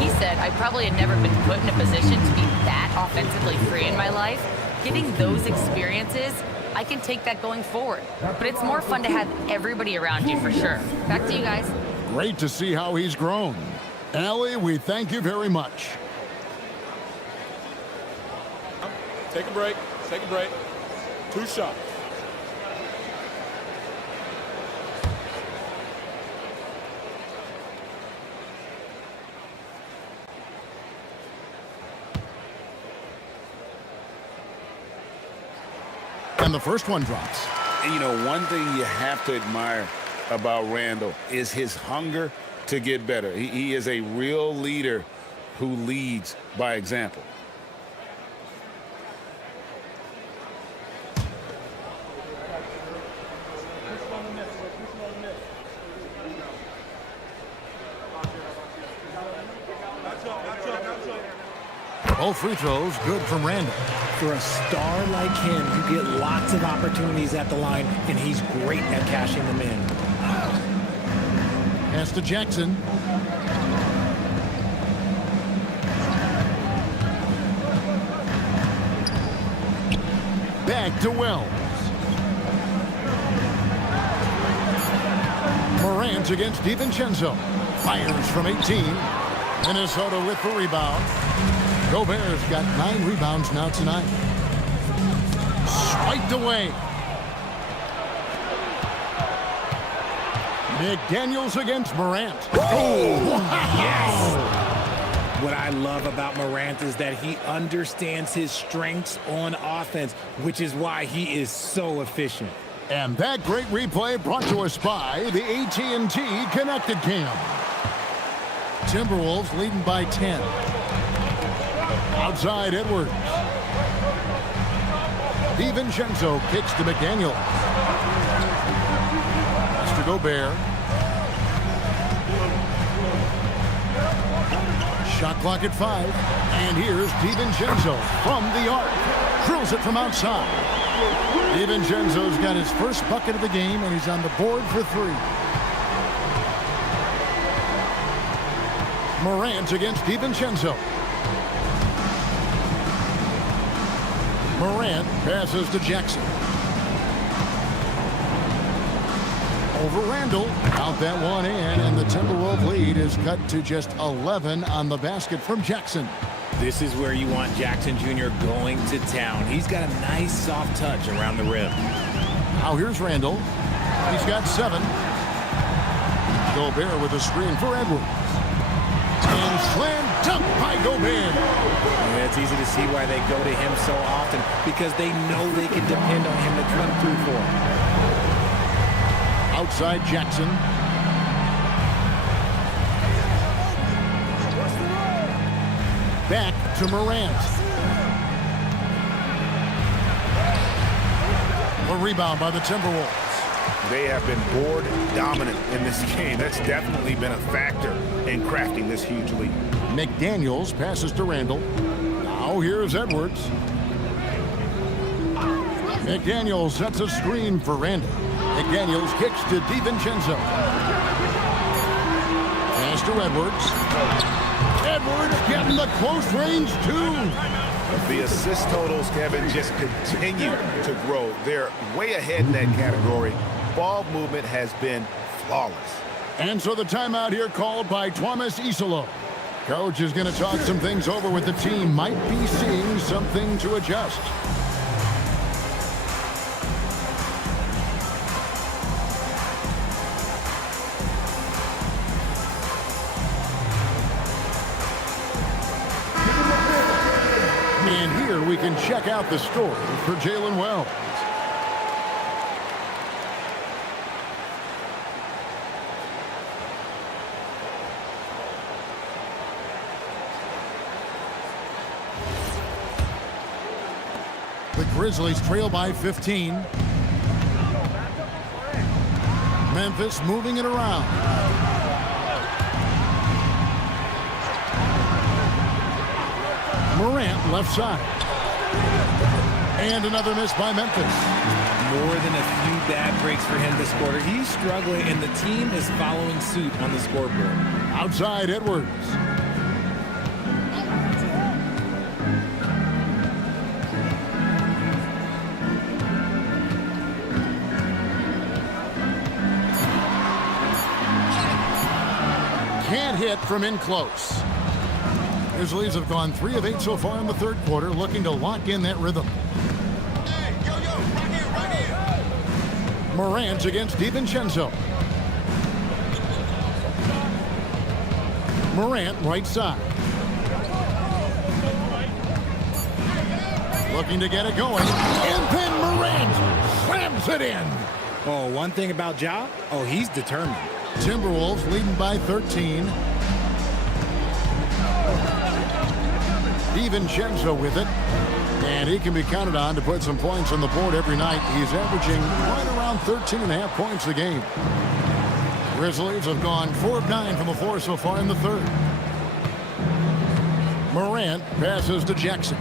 He said, I probably had never been put in a position to be that offensively free in my life. Getting those experiences, I can take that going forward. But it's more fun to have everybody around you for sure. Back to you guys. Great to see how he's grown. Allie, we thank you very much. Take a break. Take a break. 2 shots. And the first one drops. And you know, one thing you have to admire about Randall is his hunger to get better. He is a real leader who leads by example. Both free throws good from Randall. For a star like him, you get lots of opportunities at the line, and he's great at cashing them in. Pass to Jackson. Back to Wells. Morant against DiVincenzo. Fires from 18. Minnesota with the rebound. Gobert's got 9 rebounds now tonight. Swiped away. McDaniels against Morant. Oh, yes! What I love about Morant is that he understands his strengths on offense, which is why he is so efficient. And that great replay brought to us by the AT&T Connected Cam. Timberwolves leading by 10. Outside Edwards. DiVincenzo kicks to McDaniels. Mr. Gobert. Shot clock at 5. And here's DiVincenzo from the arc. Drills it from outside. DiVincenzo's got his first bucket of the game, and he's on the board for 3. Morant against DiVincenzo. Morant passes to Jackson. Over Randall. Out that one in, and the Timberwolves lead is cut to just 11 on the basket from Jackson. This is where you want Jackson Jr. going to town. He's got a nice soft touch around the rim. Now here's Randall. He's got 7. Gobert with a screen for Edwards. And slam dunk by Gobert. And it's easy to see why they go to him so often, because they know they can depend on him to come through for them. Outside Jackson. Back to Morant. A rebound by the Timberwolves. They have been board dominant in this game. That's definitely been a factor in crafting this huge lead. McDaniels passes to Randall. Now here's Edwards. McDaniels sets a screen for Randall. McDaniels kicks to DiVincenzo. Pass to Edwards. Edwards getting the close range too. The assist totals, Kevin, just continue to grow. They're way ahead in that category. Ball movement has been flawless. And so the timeout here called by Thomas Isolo. Coach is going to talk some things over with the team. Might be seeing something to adjust. And here we can check out the story for Jalen Wells. The Grizzlies trail by 15. Memphis moving it around. Morant left side. And another miss by Memphis. More than a few bad breaks for him this quarter. He's struggling, and the team is following suit on the scoreboard. Outside Edwards. Can't hit from in close. Grizzlies have gone 3 of 8 so far in the third quarter, looking to lock in that rhythm. Right here. Morant against DiVincenzo. Morant right side. Looking to get it going. And then Morant slams it in. Oh, one thing about Ja, he's determined. Timberwolves leading by 13. DiVincenzo with it. And he can be counted on to put some points on the board every night. He's averaging right around 13.5 points a game. Grizzlies have gone 4 of 9 from the floor so far in the third. Morant passes to Jackson.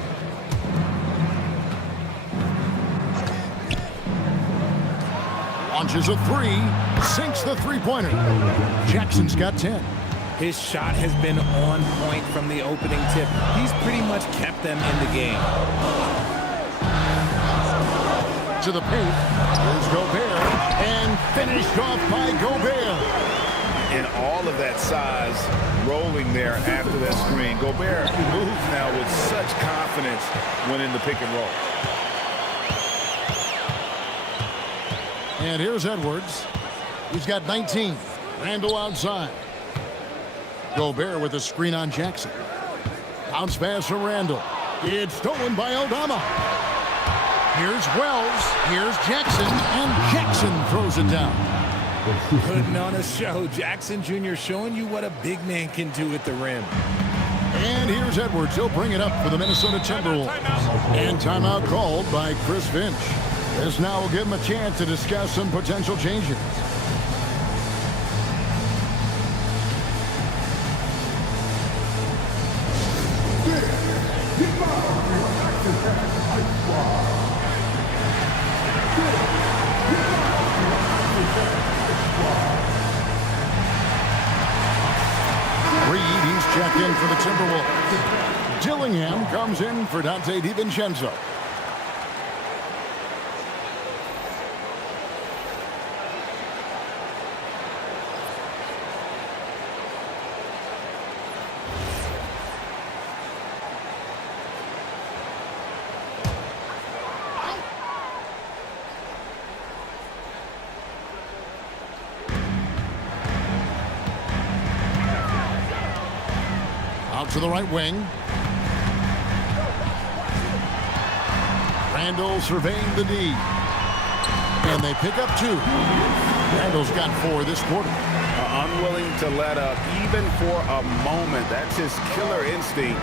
Launches a 3, sinks the three-pointer. Jackson's got 10. His shot has been on point from the opening tip. He's pretty much kept them in the game. To the paint. Here's Gobert. And finished off by Gobert. And all of that size rolling there after that screen. Gobert moves now with such confidence when in the pick and roll. And here's Edwards. He's got 19. Randall outside. Gobert with a screen on Jackson. Bounce pass from Randall. It's stolen by Aldama. Here's Wells. Here's Jackson. And Jackson throws it down. Putting on a show. Jackson Jr. showing you what a big man can do at the rim. And here's Edwards. He'll bring it up for the Minnesota Timberwolves. And timeout called by Chris Finch. This now will give him a chance to discuss some potential changes. Checked in for the Timberwolves. Dillingham comes in for Dante DiVincenzo. Out to the right wing. Randall surveying the D. And they pick up 2. Randall's got 4 this quarter. Unwilling to let up even for a moment. That's his killer instinct,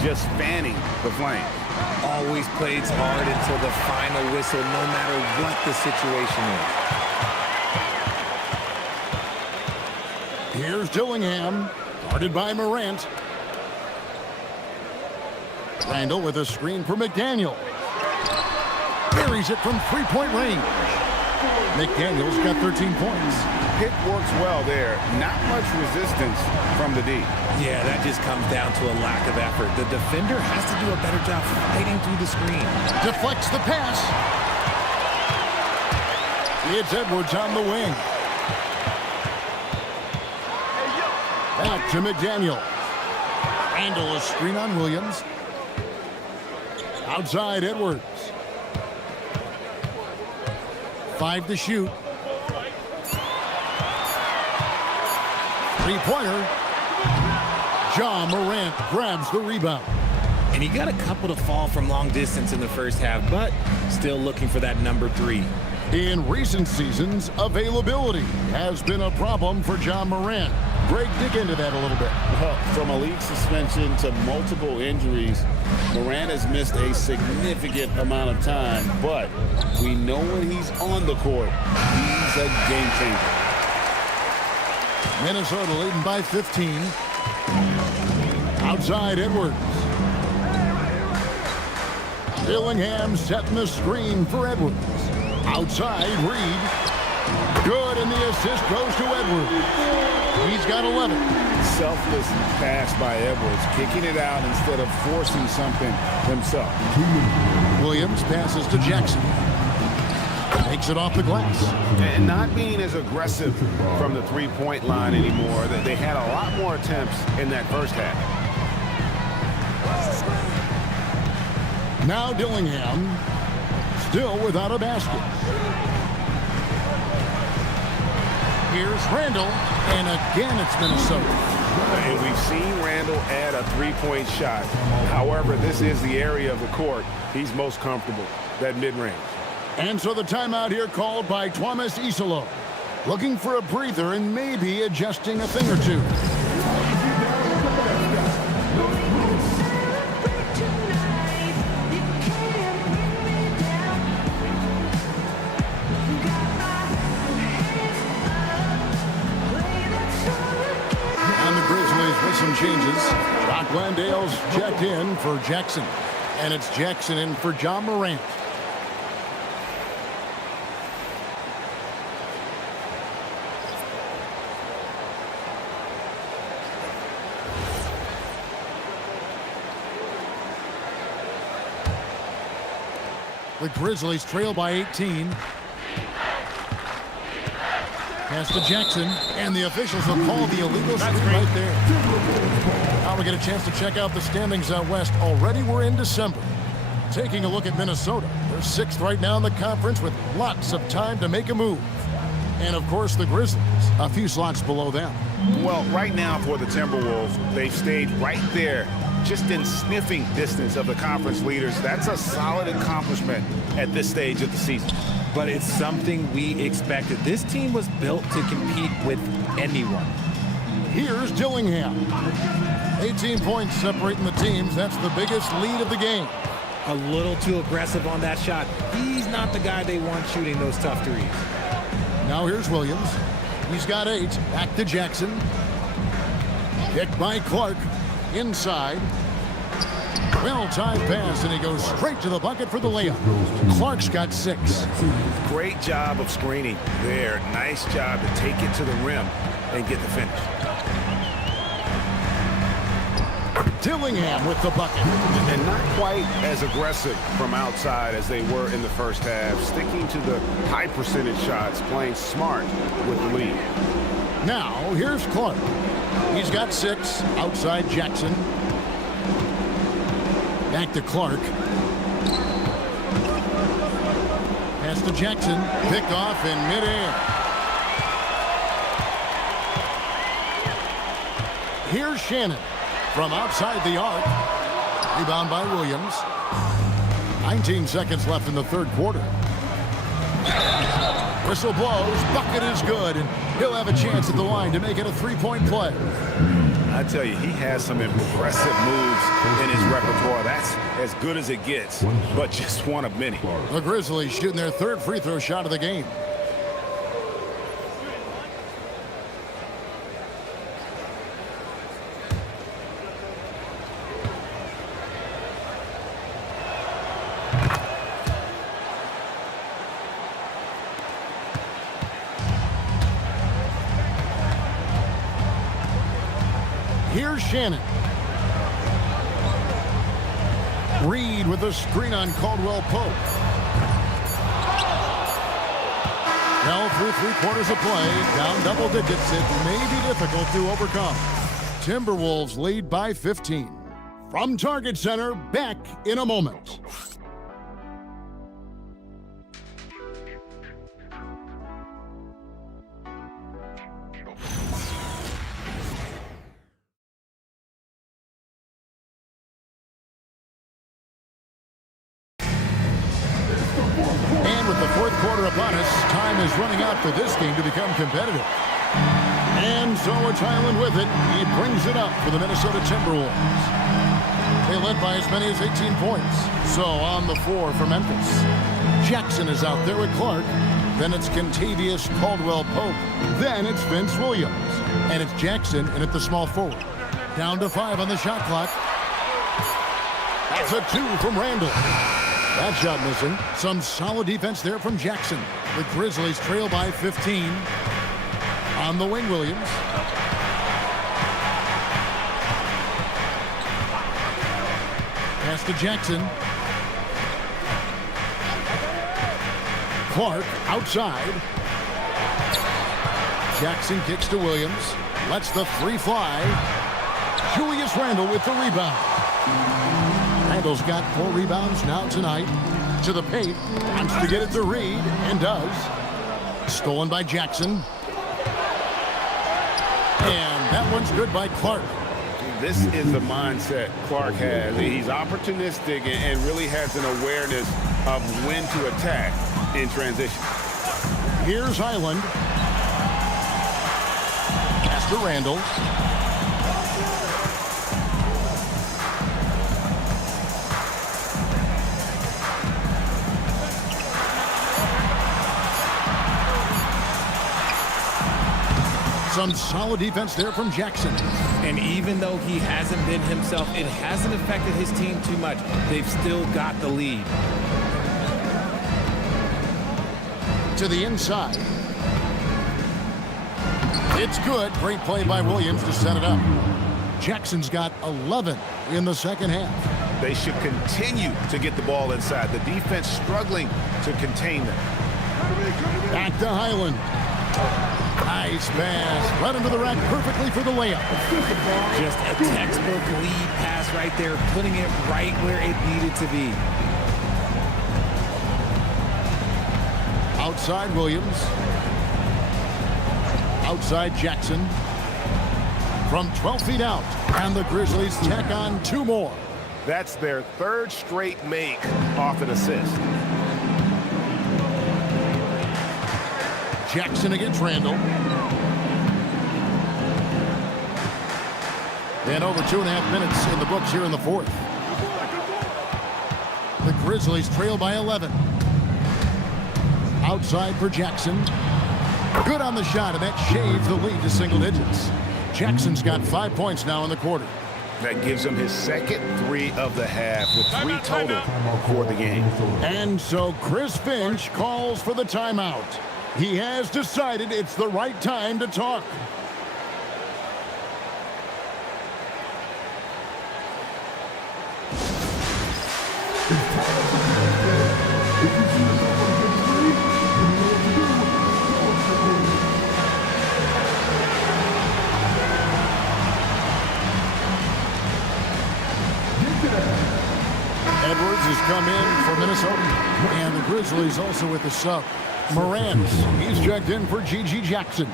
just fanning the flame. Always plays hard until the final whistle, no matter what the situation is. Here's Dillingham, guarded by Morant. Randall with a screen for McDaniel. Buries it from three-point range. McDaniel's got 13 points. Pick works well there. Not much resistance from the D. Yeah, that just comes down to a lack of effort. The defender has to do a better job fighting through the screen. Deflects the pass. It's Edwards on the wing. Back to McDaniel. Randall a screen on Williams. Outside Edwards. 5 to shoot. Three-pointer. Ja Morant grabs the rebound. And he got a couple to fall from long distance in the first half, but still looking for that number 3. In recent seasons, availability has been a problem for Ja Morant. Greg, dig into that a little bit. From a league suspension to multiple injuries, Morant has missed a significant amount of time, but we know when he's on the court, he's a game changer. Minnesota leading by 15. Outside Edwards. Dillingham setting the screen for Edwards. Outside Reed. Good, and the assist goes to Edwards. He's got 11. Selfless pass by Edwards, kicking it out instead of forcing something himself. Williams passes to Jackson. Takes it off the glass. And not being as aggressive from the three-point line anymore. They had a lot more attempts in that first half. Now Dillingham, still without a basket. Here's Randall, and again it's Minnesota. And we've seen Randall add a three-point shot. However, this is the area of the court he's most comfortable, that mid-range. And so the timeout here called by Thomas Isolo. Looking for a breather and maybe adjusting a thing or two. And the Grizzlies with some changes. Doc Landale's checked in for Jackson. And it's Jackson in for Ja Morant. The Grizzlies trail by 18. Pass to Jackson, and the officials will call the illegal screen right there. Now we get a chance to check out the standings out west. Already we're in December. Taking a look at Minnesota. They're 6th right now in the conference with lots of time to make a move. And, of course, the Grizzlies, a few slots below them. Well, right now for the Timberwolves, they've stayed right there just in sniffing distance of the conference leaders. That's a solid accomplishment at this stage of the season. But it's something we expected. This team was built to compete with anyone. Here's Dillingham. 18 points separating the teams. That's the biggest lead of the game. A little too aggressive on that shot. He's not the guy they want shooting those tough threes. Now here's Williams. He's got 8. Back to Jackson. Kicked by Clark. Inside. Well-timed pass, and he goes straight to the bucket for the layup. Clark's got 6. Great job of screening there. Nice job to take it to the rim and get the finish. Dillingham with the bucket. And not quite as aggressive from outside as they were in the first half. Sticking to the high percentage shots, playing smart with the lead. Now, here's Clark. He's got 6. Outside Jackson. Back to Clark. Pass to Jackson. Pick off in midair. Here's Shannon from outside the arc. Rebound by Williams. 19 seconds left in the third quarter. Whistle blows. Bucket is good, and he'll have a chance at the line to make it a 3-point play. I tell you, he has some impressive moves in his repertoire. That's as good as it gets, but just one of many. The Grizzlies shooting their third free throw shot of the game. Here's Shannon. Reed with a screen on Caldwell Pope. Well, through 3/4 of play, down double digits, it may be difficult to overcome. Timberwolves lead by 15. From Target Center, back in a moment. And with the fourth quarter upon us, time is running out for this game to become competitive. And so it's Highland with it. He brings it up for the Minnesota Timberwolves. They led by as many as 18 points. So on the floor for Memphis, Jackson is out there with Clark. Then it's Kentavious Caldwell-Pope. Then it's Vince Williams. And it's Jackson in at the small forward. Down to 5 on the shot clock. That's a 2 from Randall. That shot missing. Some solid defense there from Jackson. The Grizzlies trail by 15. On the wing, Williams. Pass to Jackson. Clark outside. Jackson kicks to Williams. Lets the 3 fly. Julius Randle with the rebound. Randle's got 4 rebounds now tonight. To the paint. Wants to get it to Reed, and does. Stolen by Jackson. And that one's good by Clark. This is the mindset Clark has. He's opportunistic and really has an awareness of when to attack in transition. Here's Highland. Pass to Randle. Some solid defense there from Jackson. And even though he hasn't been himself, it hasn't affected his team too much. They've still got the lead. To the inside. It's good. Great play by Williams to set it up. Jackson's got 11 in the second half. They should continue to get the ball inside. The defense struggling to contain them. Back to Highland. Nice pass. Right into the rack perfectly for the layup. Just a textbook lead pass right there, putting it right where it needed to be. Outside Williams. Outside Jackson. from 12 feet out. And the Grizzlies tack on 2 more. That's their 3rd straight make off an assist. Jackson against Randall. And over 2.5 minutes in the books here in the 4th. The Grizzlies trail by 11. Outside for Jackson. Good on the shot, and that shaves the lead to single digits. Jackson's got 5 points now in the quarter. That gives him his 2nd 3 of the half with 3 total for the game. And so Chris Finch calls for the timeout. He has decided it's the right time to talk. Edwards has come in for Minnesota. And the Grizzlies also with the sub. Morant, he's checked in for G.G. Jackson.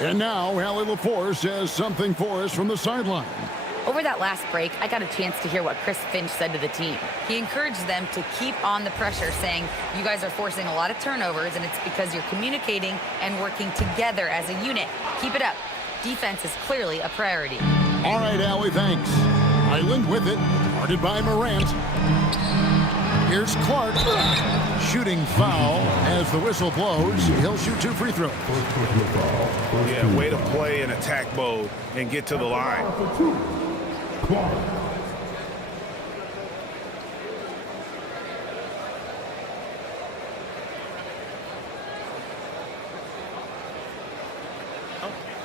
And now Allie LaForce says something for us from the sideline. Over that last break, I got a chance to hear what Chris Finch said to the team. He encouraged them to keep on the pressure, saying, you guys are forcing a lot of turnovers, and it's because you're communicating and working together as a unit. Keep it up. Defense is clearly a priority. All right, Allie, thanks. Island with it, guarded by Morant. Here's Clark. Shooting foul as the whistle blows. He'll shoot 2 free throws. Yeah, way to play in attack mode and get to the line.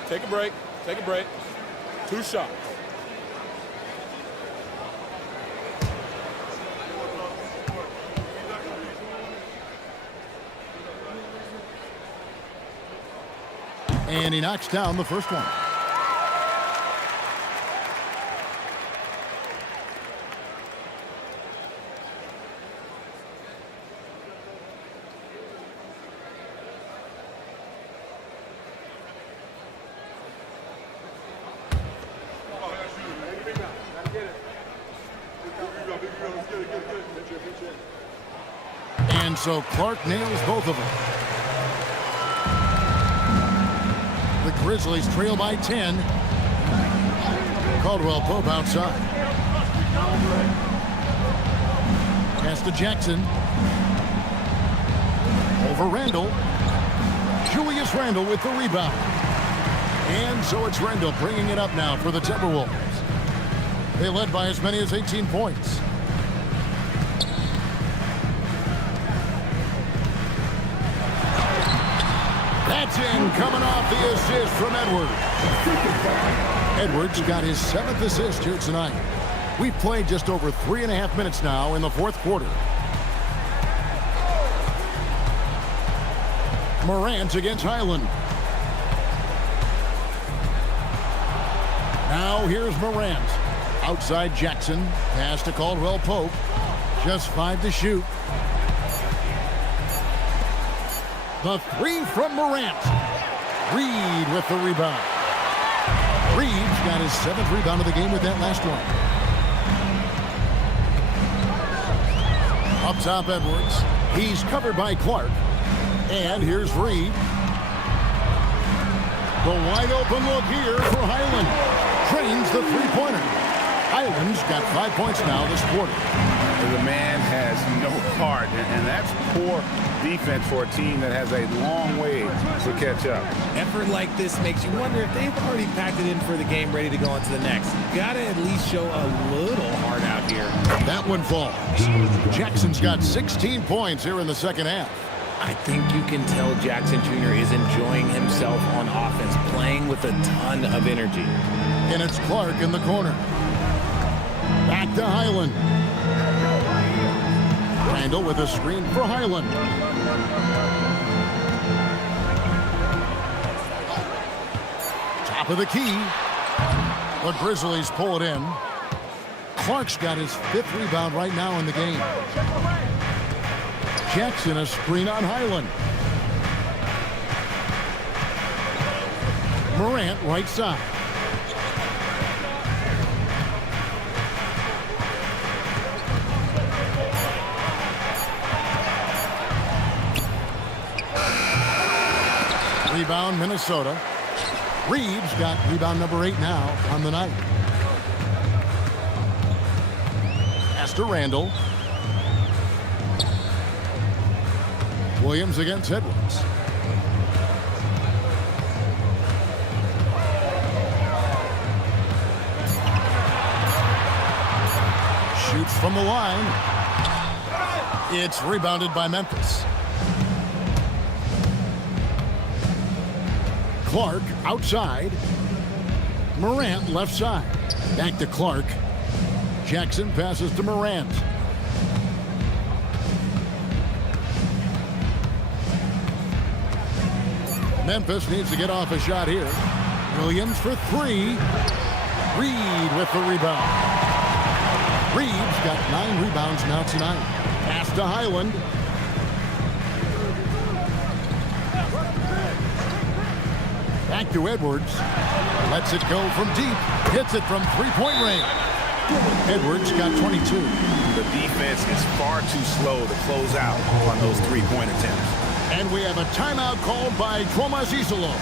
Take a break. Take a break. 2 shots. And he knocks down the first one. And so Clark nails both of them. The Grizzlies trail by 10. Caldwell Pope outside. Pass to Jackson. Over Randall. Julius Randall with the rebound. And so it's Randall bringing it up now for the Timberwolves. They led by as many as 18 points. That's in, coming off the assist from Edwards. Edwards got his 7th assist here tonight. We've played just over 3.5 minutes now in the 4th quarter. Morant against Highland. Now here's Morant. Outside Jackson. Pass to Caldwell Pope. Just 5 to shoot. The 3 from Morant. Reed with the rebound. Reed's got his 7th rebound of the game with that last one. Up top, Edwards. He's covered by Clark. And here's Reed. The wide open look here for Highland. Trains the three-pointer. Highland's got 5 points now this quarter. The man has no heart, and that's poor defense for a team that has a long way to catch up. Effort like this makes you wonder if they've already packed it in for the game, ready to go on to the next. Gotta at least show a little heart out here. That one falls. Jackson's got 16 points here in the second half. I think you can tell Jackson Jr. is enjoying himself on offense, playing with a ton of energy. And it's Clark in the corner. Back to Highland. Randall with a screen for Highland. Top of the key. The Grizzlies pull it in. Clark's got his 5th rebound right now in the game. Jackson a screen on Highland. Morant right side. Rebound, Minnesota. Reeves got rebound number 8 now on the night. Pass to Randall. Williams against Edwards. Shoots from the line. It's rebounded by Memphis. Clark outside. Morant left side. Back to Clark. Jackson passes to Morant. Memphis needs to get off a shot here. Williams for 3. Reed with the rebound. Reeves got 9 rebounds now tonight. Pass to Highland. Back to Edwards. Lets it go from deep. Hits it from three-point range. Edwards got 22. The defense is far too slow to close out on those three-point attempts. And we have a timeout called by Tomas Isolo.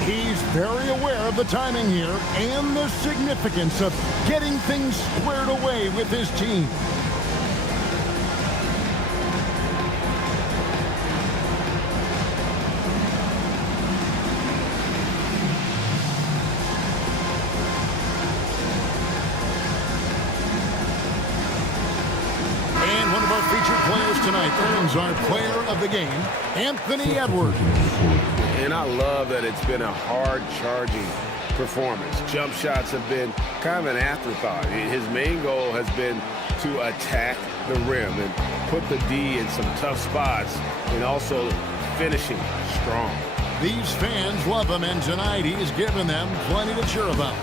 He's very aware of the timing here and the significance of getting things squared away with his team. And one of our featured players tonight earns our player of the game, Anthony Edwards. And I love that it's been a hard-charging performance. Jump shots have been kind of an afterthought. His main goal has been to attack the rim and put the D in some tough spots and also finishing strong. These fans love him, and tonight he's given them plenty to cheer about.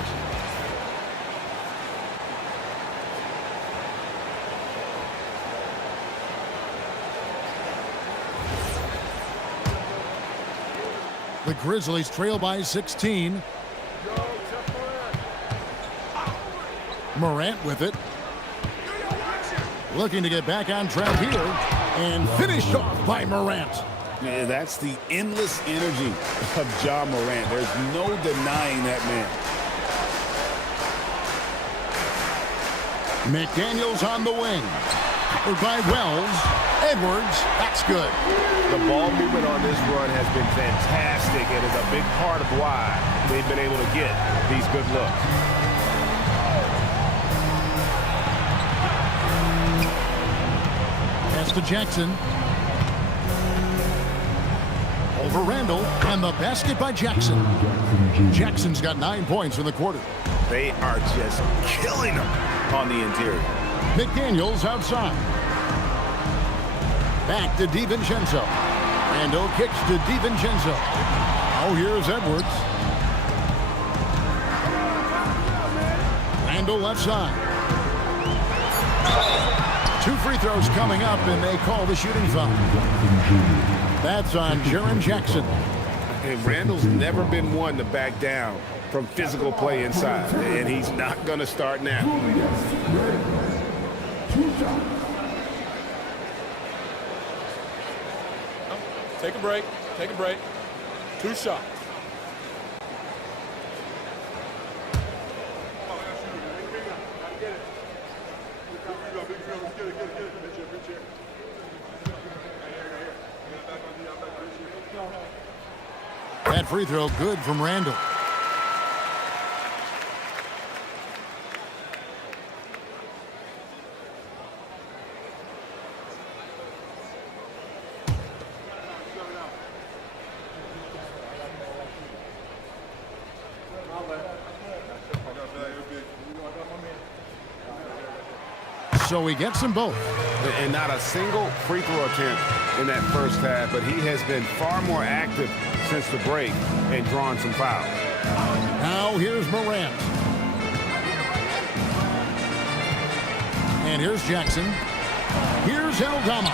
The Grizzlies trail by 16. Morant with it. Looking to get back on track here. And finished off by Morant. Yeah, that's the endless energy of Ja Morant. There's no denying that man. McDaniels on the wing. Covered by Wells. Edwards, that's good. The ball movement on this run has been fantastic and is a big part of why they've been able to get these good looks. Pass to Jackson. Over Randall, and the basket by Jackson. Jackson's got 9 points in the quarter. They are just killing them on the interior. McDaniels outside. Back to DiVincenzo. Randall kicks to DiVincenzo. Oh, here's Edwards. Randall left side. 2 free throws coming up, and they call the shooting foul. That's on Jaren Jackson. And Randall's never been one to back down from physical play inside, and he's not going to start now. Take a break. Take a break. 2 shots. That free throw good from Randall. So he gets them both. And not a single free throw attempt in that first half, but he has been far more active since the break and drawn some fouls. Now here's Morant. And here's Jackson. Here's Aldama.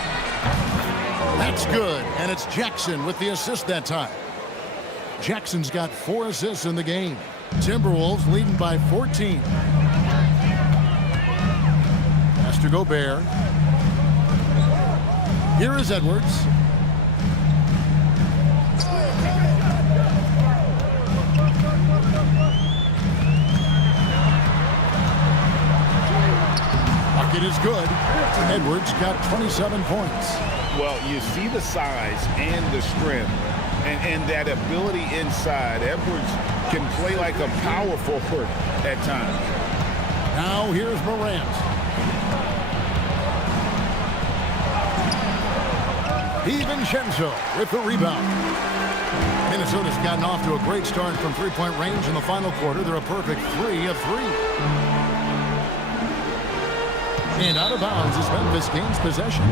That's good. And it's Jackson with the assist that time. Jackson's got 4 assists in the game. Timberwolves leading by 14. Pass to Gobert. Here is Edwards. basket is good. Edwards got 27 points. Well, you see the size and the strength and that ability inside. Edwards can play like a power forward at times. Now here's Morant. DiVincenzo with the rebound. Minnesota's gotten off to a great start from three-point range in the final quarter. They're a perfect 3 of 3. And out of bounds as Memphis gains possession.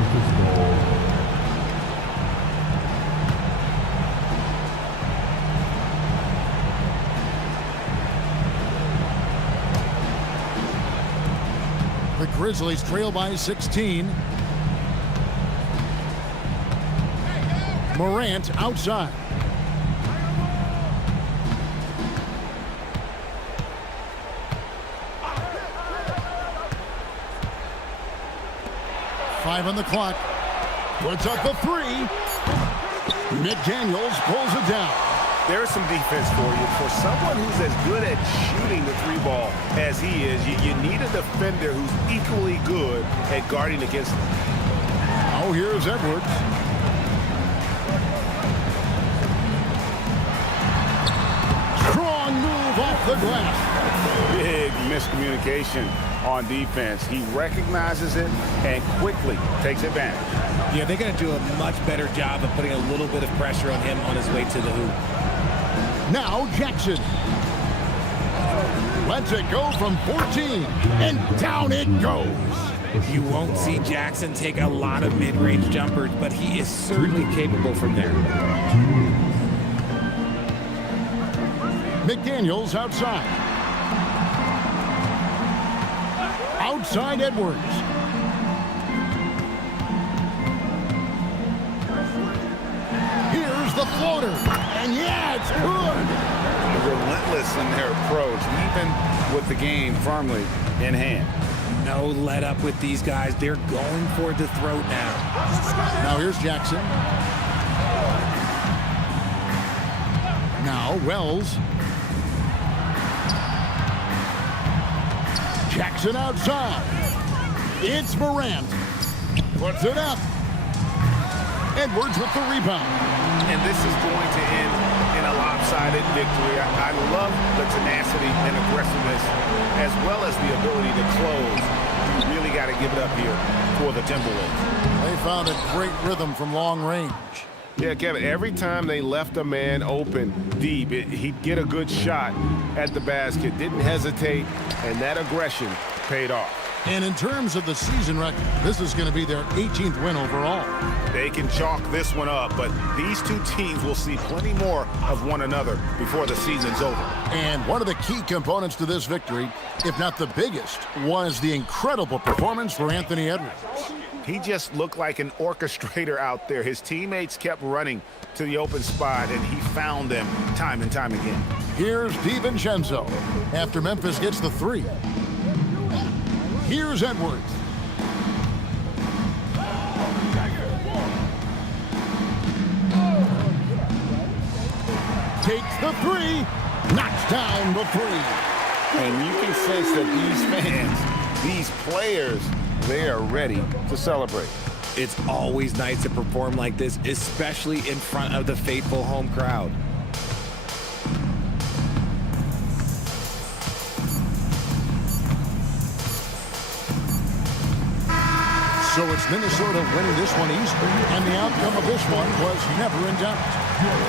The Grizzlies trail by 16. Morant outside. Five on the clock. Puts up a 3. McDaniels pulls it down. There's some defense for you. For someone who's as good at shooting the three ball as he is, you need a defender who's equally good at guarding against him. Oh, here's Edwards. Strong move off the glass. Big miscommunication on defense. He recognizes it and quickly takes advantage. Yeah, they're going to do a much better job of putting a little bit of pressure on him on his way to the hoop. Now Jackson. Lets it go from 14, and down it goes. You won't see Jackson take a lot of mid-range jumpers, but he is certainly capable from there. McDaniels outside. Outside Edwards. Here's the floater. And yeah, it's good. Relentless in their approach, even with the game firmly in hand. No let up with these guys. They're going for the throat now. Now here's Jackson. Now Wells. Jackson outside. It's Morant. Puts it up. Edwards with the rebound. And this is going to end in a lopsided victory. I love the tenacity and aggressiveness as well as the ability to close. You really got to give it up here for the Timberwolves. They found a great rhythm from long range. Yeah, Kevin, every time they left a man open deep, he'd get a good shot at the basket. Didn't hesitate, and that aggression paid off. And in terms of the season record, this is going to be their 18th win overall. They can chalk this one up, but these two teams will see plenty more of one another before the season's over. And one of the key components to this victory, if not the biggest, was the incredible performance for Anthony Edwards. He just looked like an orchestrator out there. His teammates kept running to the open spot, and he found them time and time again. Here's DiVincenzo after Memphis gets the 3. Here's Edwards. Takes the 3. Knocks down the 3. And you can sense that these fans, these players, they are ready to celebrate. It's always nice to perform like this, especially in front of the faithful home crowd. So it's Minnesota winning this one easily, and the outcome of this one was never in doubt.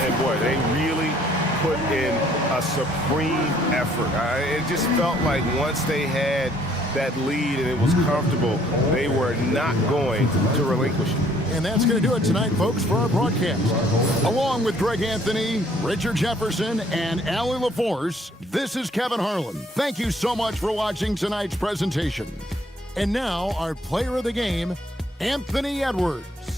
And boy, they really put in a supreme effort. It just felt like once they had that lead and it was comfortable, they were not going to relinquish it. And that's going to do it tonight, folks, for our broadcast. Along with Greg Anthony, Richard Jefferson, and Allie LaForce, this is Kevin Harlan. Thank you so much for watching tonight's presentation. And now, our player of the game, Anthony Edwards.